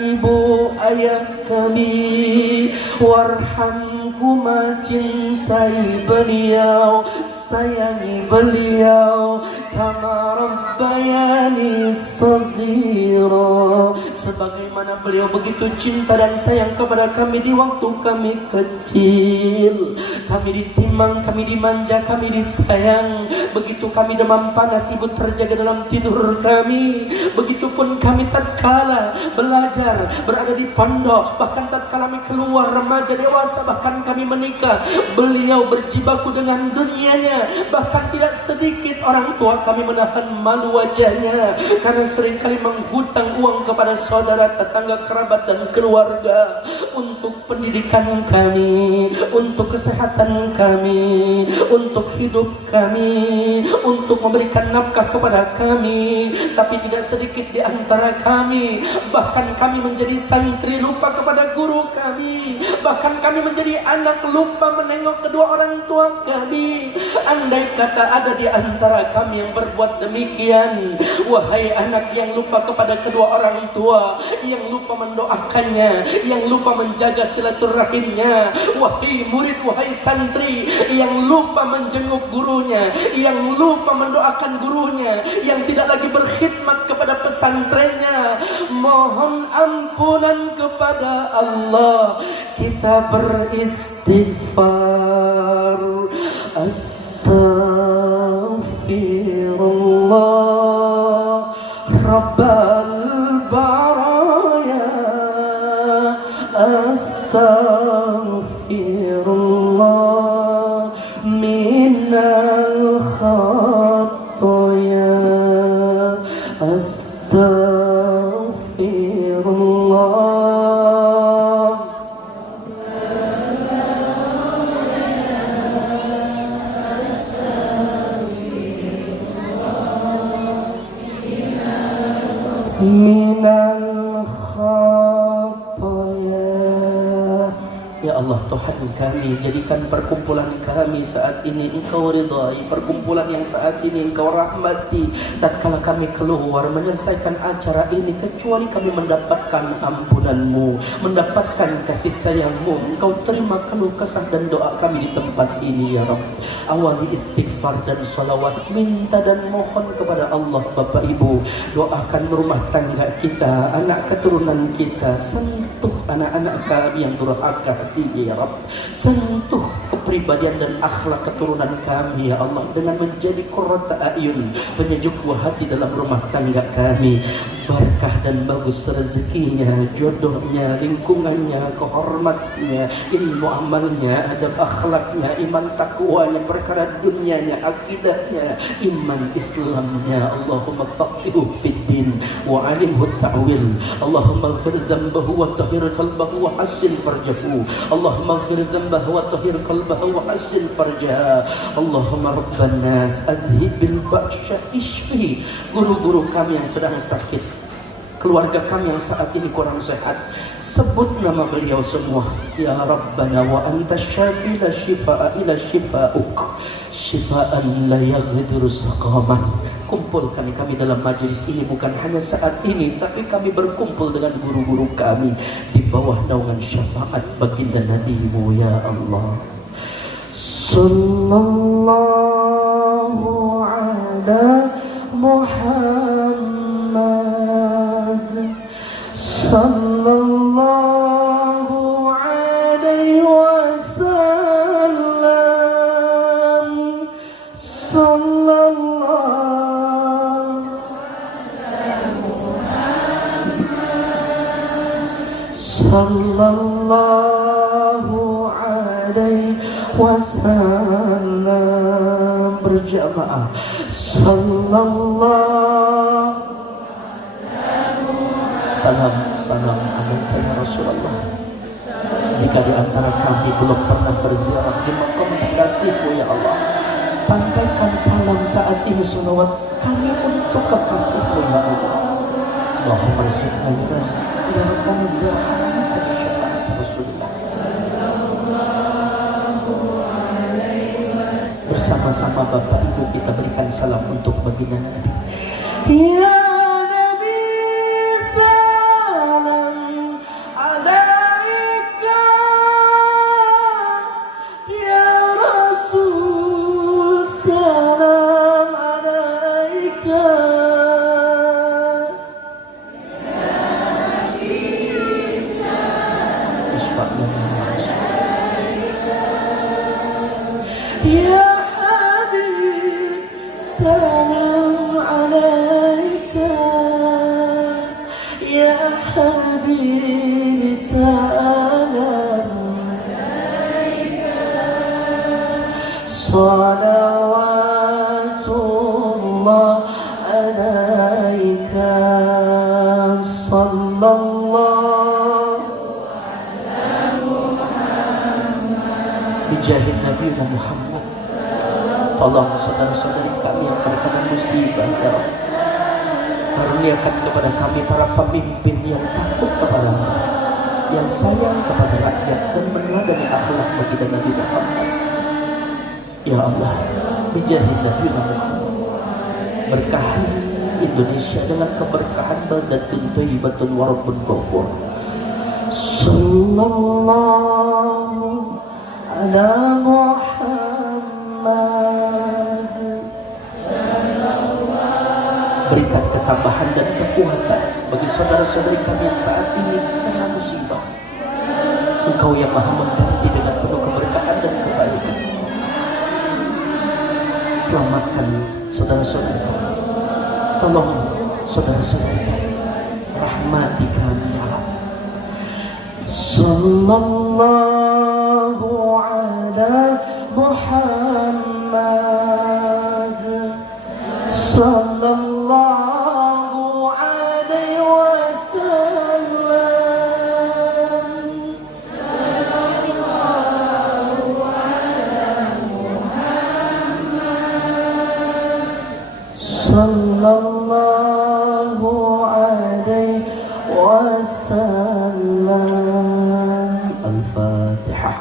ibu ayah kami, warhamhuma, cintai beliau, sayangi beliau, kama rabbayani saghira, sebagaimana beliau begitu cinta dan sayang kepada kami di waktu kami kecil. Kami ditimang, kami dimanja, kami disayang. Begitu kami demam panas, ibu terjaga dalam tidur kami. Begitupun kami tatkala belajar, berada di pondok, bahkan tatkala kami keluar remaja dewasa, bahkan kami menikah, beliau berjibaku dengan dunianya. Bahkan tidak sedikit orang tua kami menahan malu wajahnya karena seringkali menghutang uang kepada saudara tetangga, kerabat dan keluarga, untuk pendidikan kami, untuk kesehatan kami, untuk hidup kami, untuk memberikan nafkah kepada kami. Tapi tidak sedikit di antara kami, bahkan kami menjadi santri lupa kepada guru kami, bahkan kami menjadi anak lupa menengok kedua orang tua kami. Andai kata ada di antara kami yang berbuat demikian, wahai anak yang lupa kepada kedua orang tua, yang lupa mendoakannya, yang lupa menjaga silaturahimnya, wahai murid, wahai santri yang lupa menjenguk gurunya, yang lupa mendoakan gurunya, yang tidak lagi berkhidmat kepada pesantrennya, mohon ampunan kepada Allah. Kita beristighfar. Astaghfirullah Rabbal baraya, astaghfirullah minal khataya, astaghfirullah. Minal khataya. Ya Allah Tuhan kami, jadikan perkumpulan kami saat ini Engkau ridhai, perkumpulan yang saat ini Engkau rahmati. Tatkala kami keluar menyelesaikan acara ini, kecuali kami mendapatkan ampunan-Mu, mendapatkan kasih sayang-Mu, Engkau terima keluh kesah dan doa kami di tempat ini ya Rabb. Awali istighfar dan salawat, minta dan mohon kepada Allah. Bapak Ibu, doakan rumah tangga kita, anak keturunan kita, sentuh anak-anak kami yang durhaka hati ya Rabb, sentuh kepribadian dan akhlak keturunan kami ya Allah, dengan menjadi qurrata a'yun, penyejuk buah hati dalam rumah tangga kami. Berkah dan bagus rezekinya, jodohnya, lingkungannya, kehormatnya, ilmu amalnya, adab akhlaknya, iman takwanya, perkara dunianya, akidahnya, iman Islamnya. Allahumma faqihu fid din wa alimhu ta'wil. Allahumma ighfir dhanbahu wa tahhir qalbahu wa hassin farjahu. Allahumma ighfir dhanbahu wa tahhir qalbahu wa hassin farjaha. Allahumma rabban nas adhibil ba'sha ishfi. Guru-guru kami yang sedang sakit, keluarga kami yang saat ini kurang sehat, sebut nama beliau semua ya Rabbana wa anta syafi la shifaa ila shifauk shifaan la yaghdiru saqaman. Kumpulkan kami dalam majlis ini bukan hanya saat ini, tapi kami berkumpul dengan guru-guru kami di bawah naungan syafaat baginda Nabi-Mu ya Allah. Sallallahu ala Muhammad, sallallahu alaihi wasallam, sallallahu ala Muhammad, sallallahu alaihi wasallam. Berjamaah sallallahu. Salam alaikum ya Rasulullah. Jika di antara kami belum pernah berziarah di makam kekasih-Mu ya Allah, sampaikan salam saat ini, salawat kami untuk kekasih-Mu ya Allah. Allahumma arzuqna ya Rabbana ziarah syafaat Rasulullah. Bersama-sama Bapak Ibu kita berikan salam untuk baginda Nabi. Ya Nabi, salam alaika. Ya Rasul, salam alaika. Ya Nabi, salam alaika. Ya salam alaika, ya habibi, salam alaika, salawatullah alaika, sallallahu bijahid Nabi Muhammad. Tolong saudara-saudari kami yang terkena musibah ya Allah, karuniakan kepada kami para pemimpin yang takut kepada-Mu, yang sayang kepada rakyat dan meneladani akhlak baginda Nabi Muhammad. Ya Allah, bijahid Nabi Muhammad, berkahi Indonesia dengan keberkahan baldatun thayyibatun wa rabbun ghafur. Sallallahu ala Muhammad. Berikan ketambahan dan kekuatan bagi saudara-saudari kami yang saat ini kena musibah. Engkau yang maha mengganti dengan penuh keberkahan dan kebaikan. Selamatkan saudara-saudari kami. Tolong saudara-saudari kami. Rahmati kami ya Allah. Sallallahu ala Muhammad. Sallallahu alaihi wasallam. Sallallahu ala Muhammad. Sallallahu alaihi wasallam. Al-Fatihah.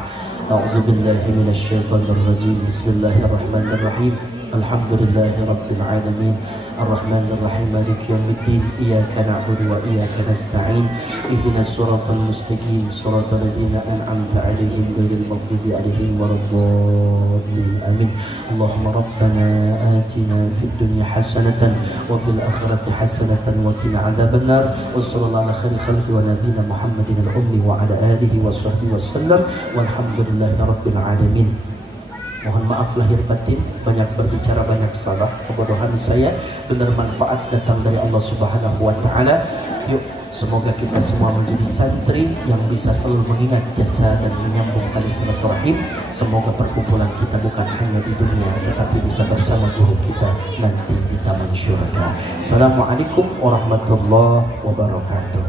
A'udzu billahi minasy syaithanir rajim. Bismillahirrahmanirrahim. Alhamdulillahi rabbil alamin. Ar-Rahmanir Rahim. Maliki yaumiddin. Iyyaka na'budu wa iyyaka nasta'in. Ihdinas siratal mustaqim. Siratal ladzina an'amta 'alaihim ghairil maghdubi 'alaihim waladdallin. Amin. Allahumma rabbana atina fid dunya hasanatan wa fil akhirati hasanatan wa qina 'adzabannar. Wa sallallahu ala khairil khalqi wa nabiyyina Muhammadin al-ummi wa ala alihi wa sahbihi wasallam. Walhamdulillahi rabbil alamin. Mohon maaf lahir batin, banyak berbicara, banyak salah. Kebodohan saya, benar manfaat datang dari Allah Subhanahu wa Ta'ala. Yuk, semoga kita semua menjadi santri yang bisa selalu mengingat jasa dan menyambung tali silaturahim. Semoga perkumpulan kita bukan hanya di dunia, tetapi bisa bersama guru kita nanti di taman syurga. Assalamualaikum warahmatullahi wabarakatuh.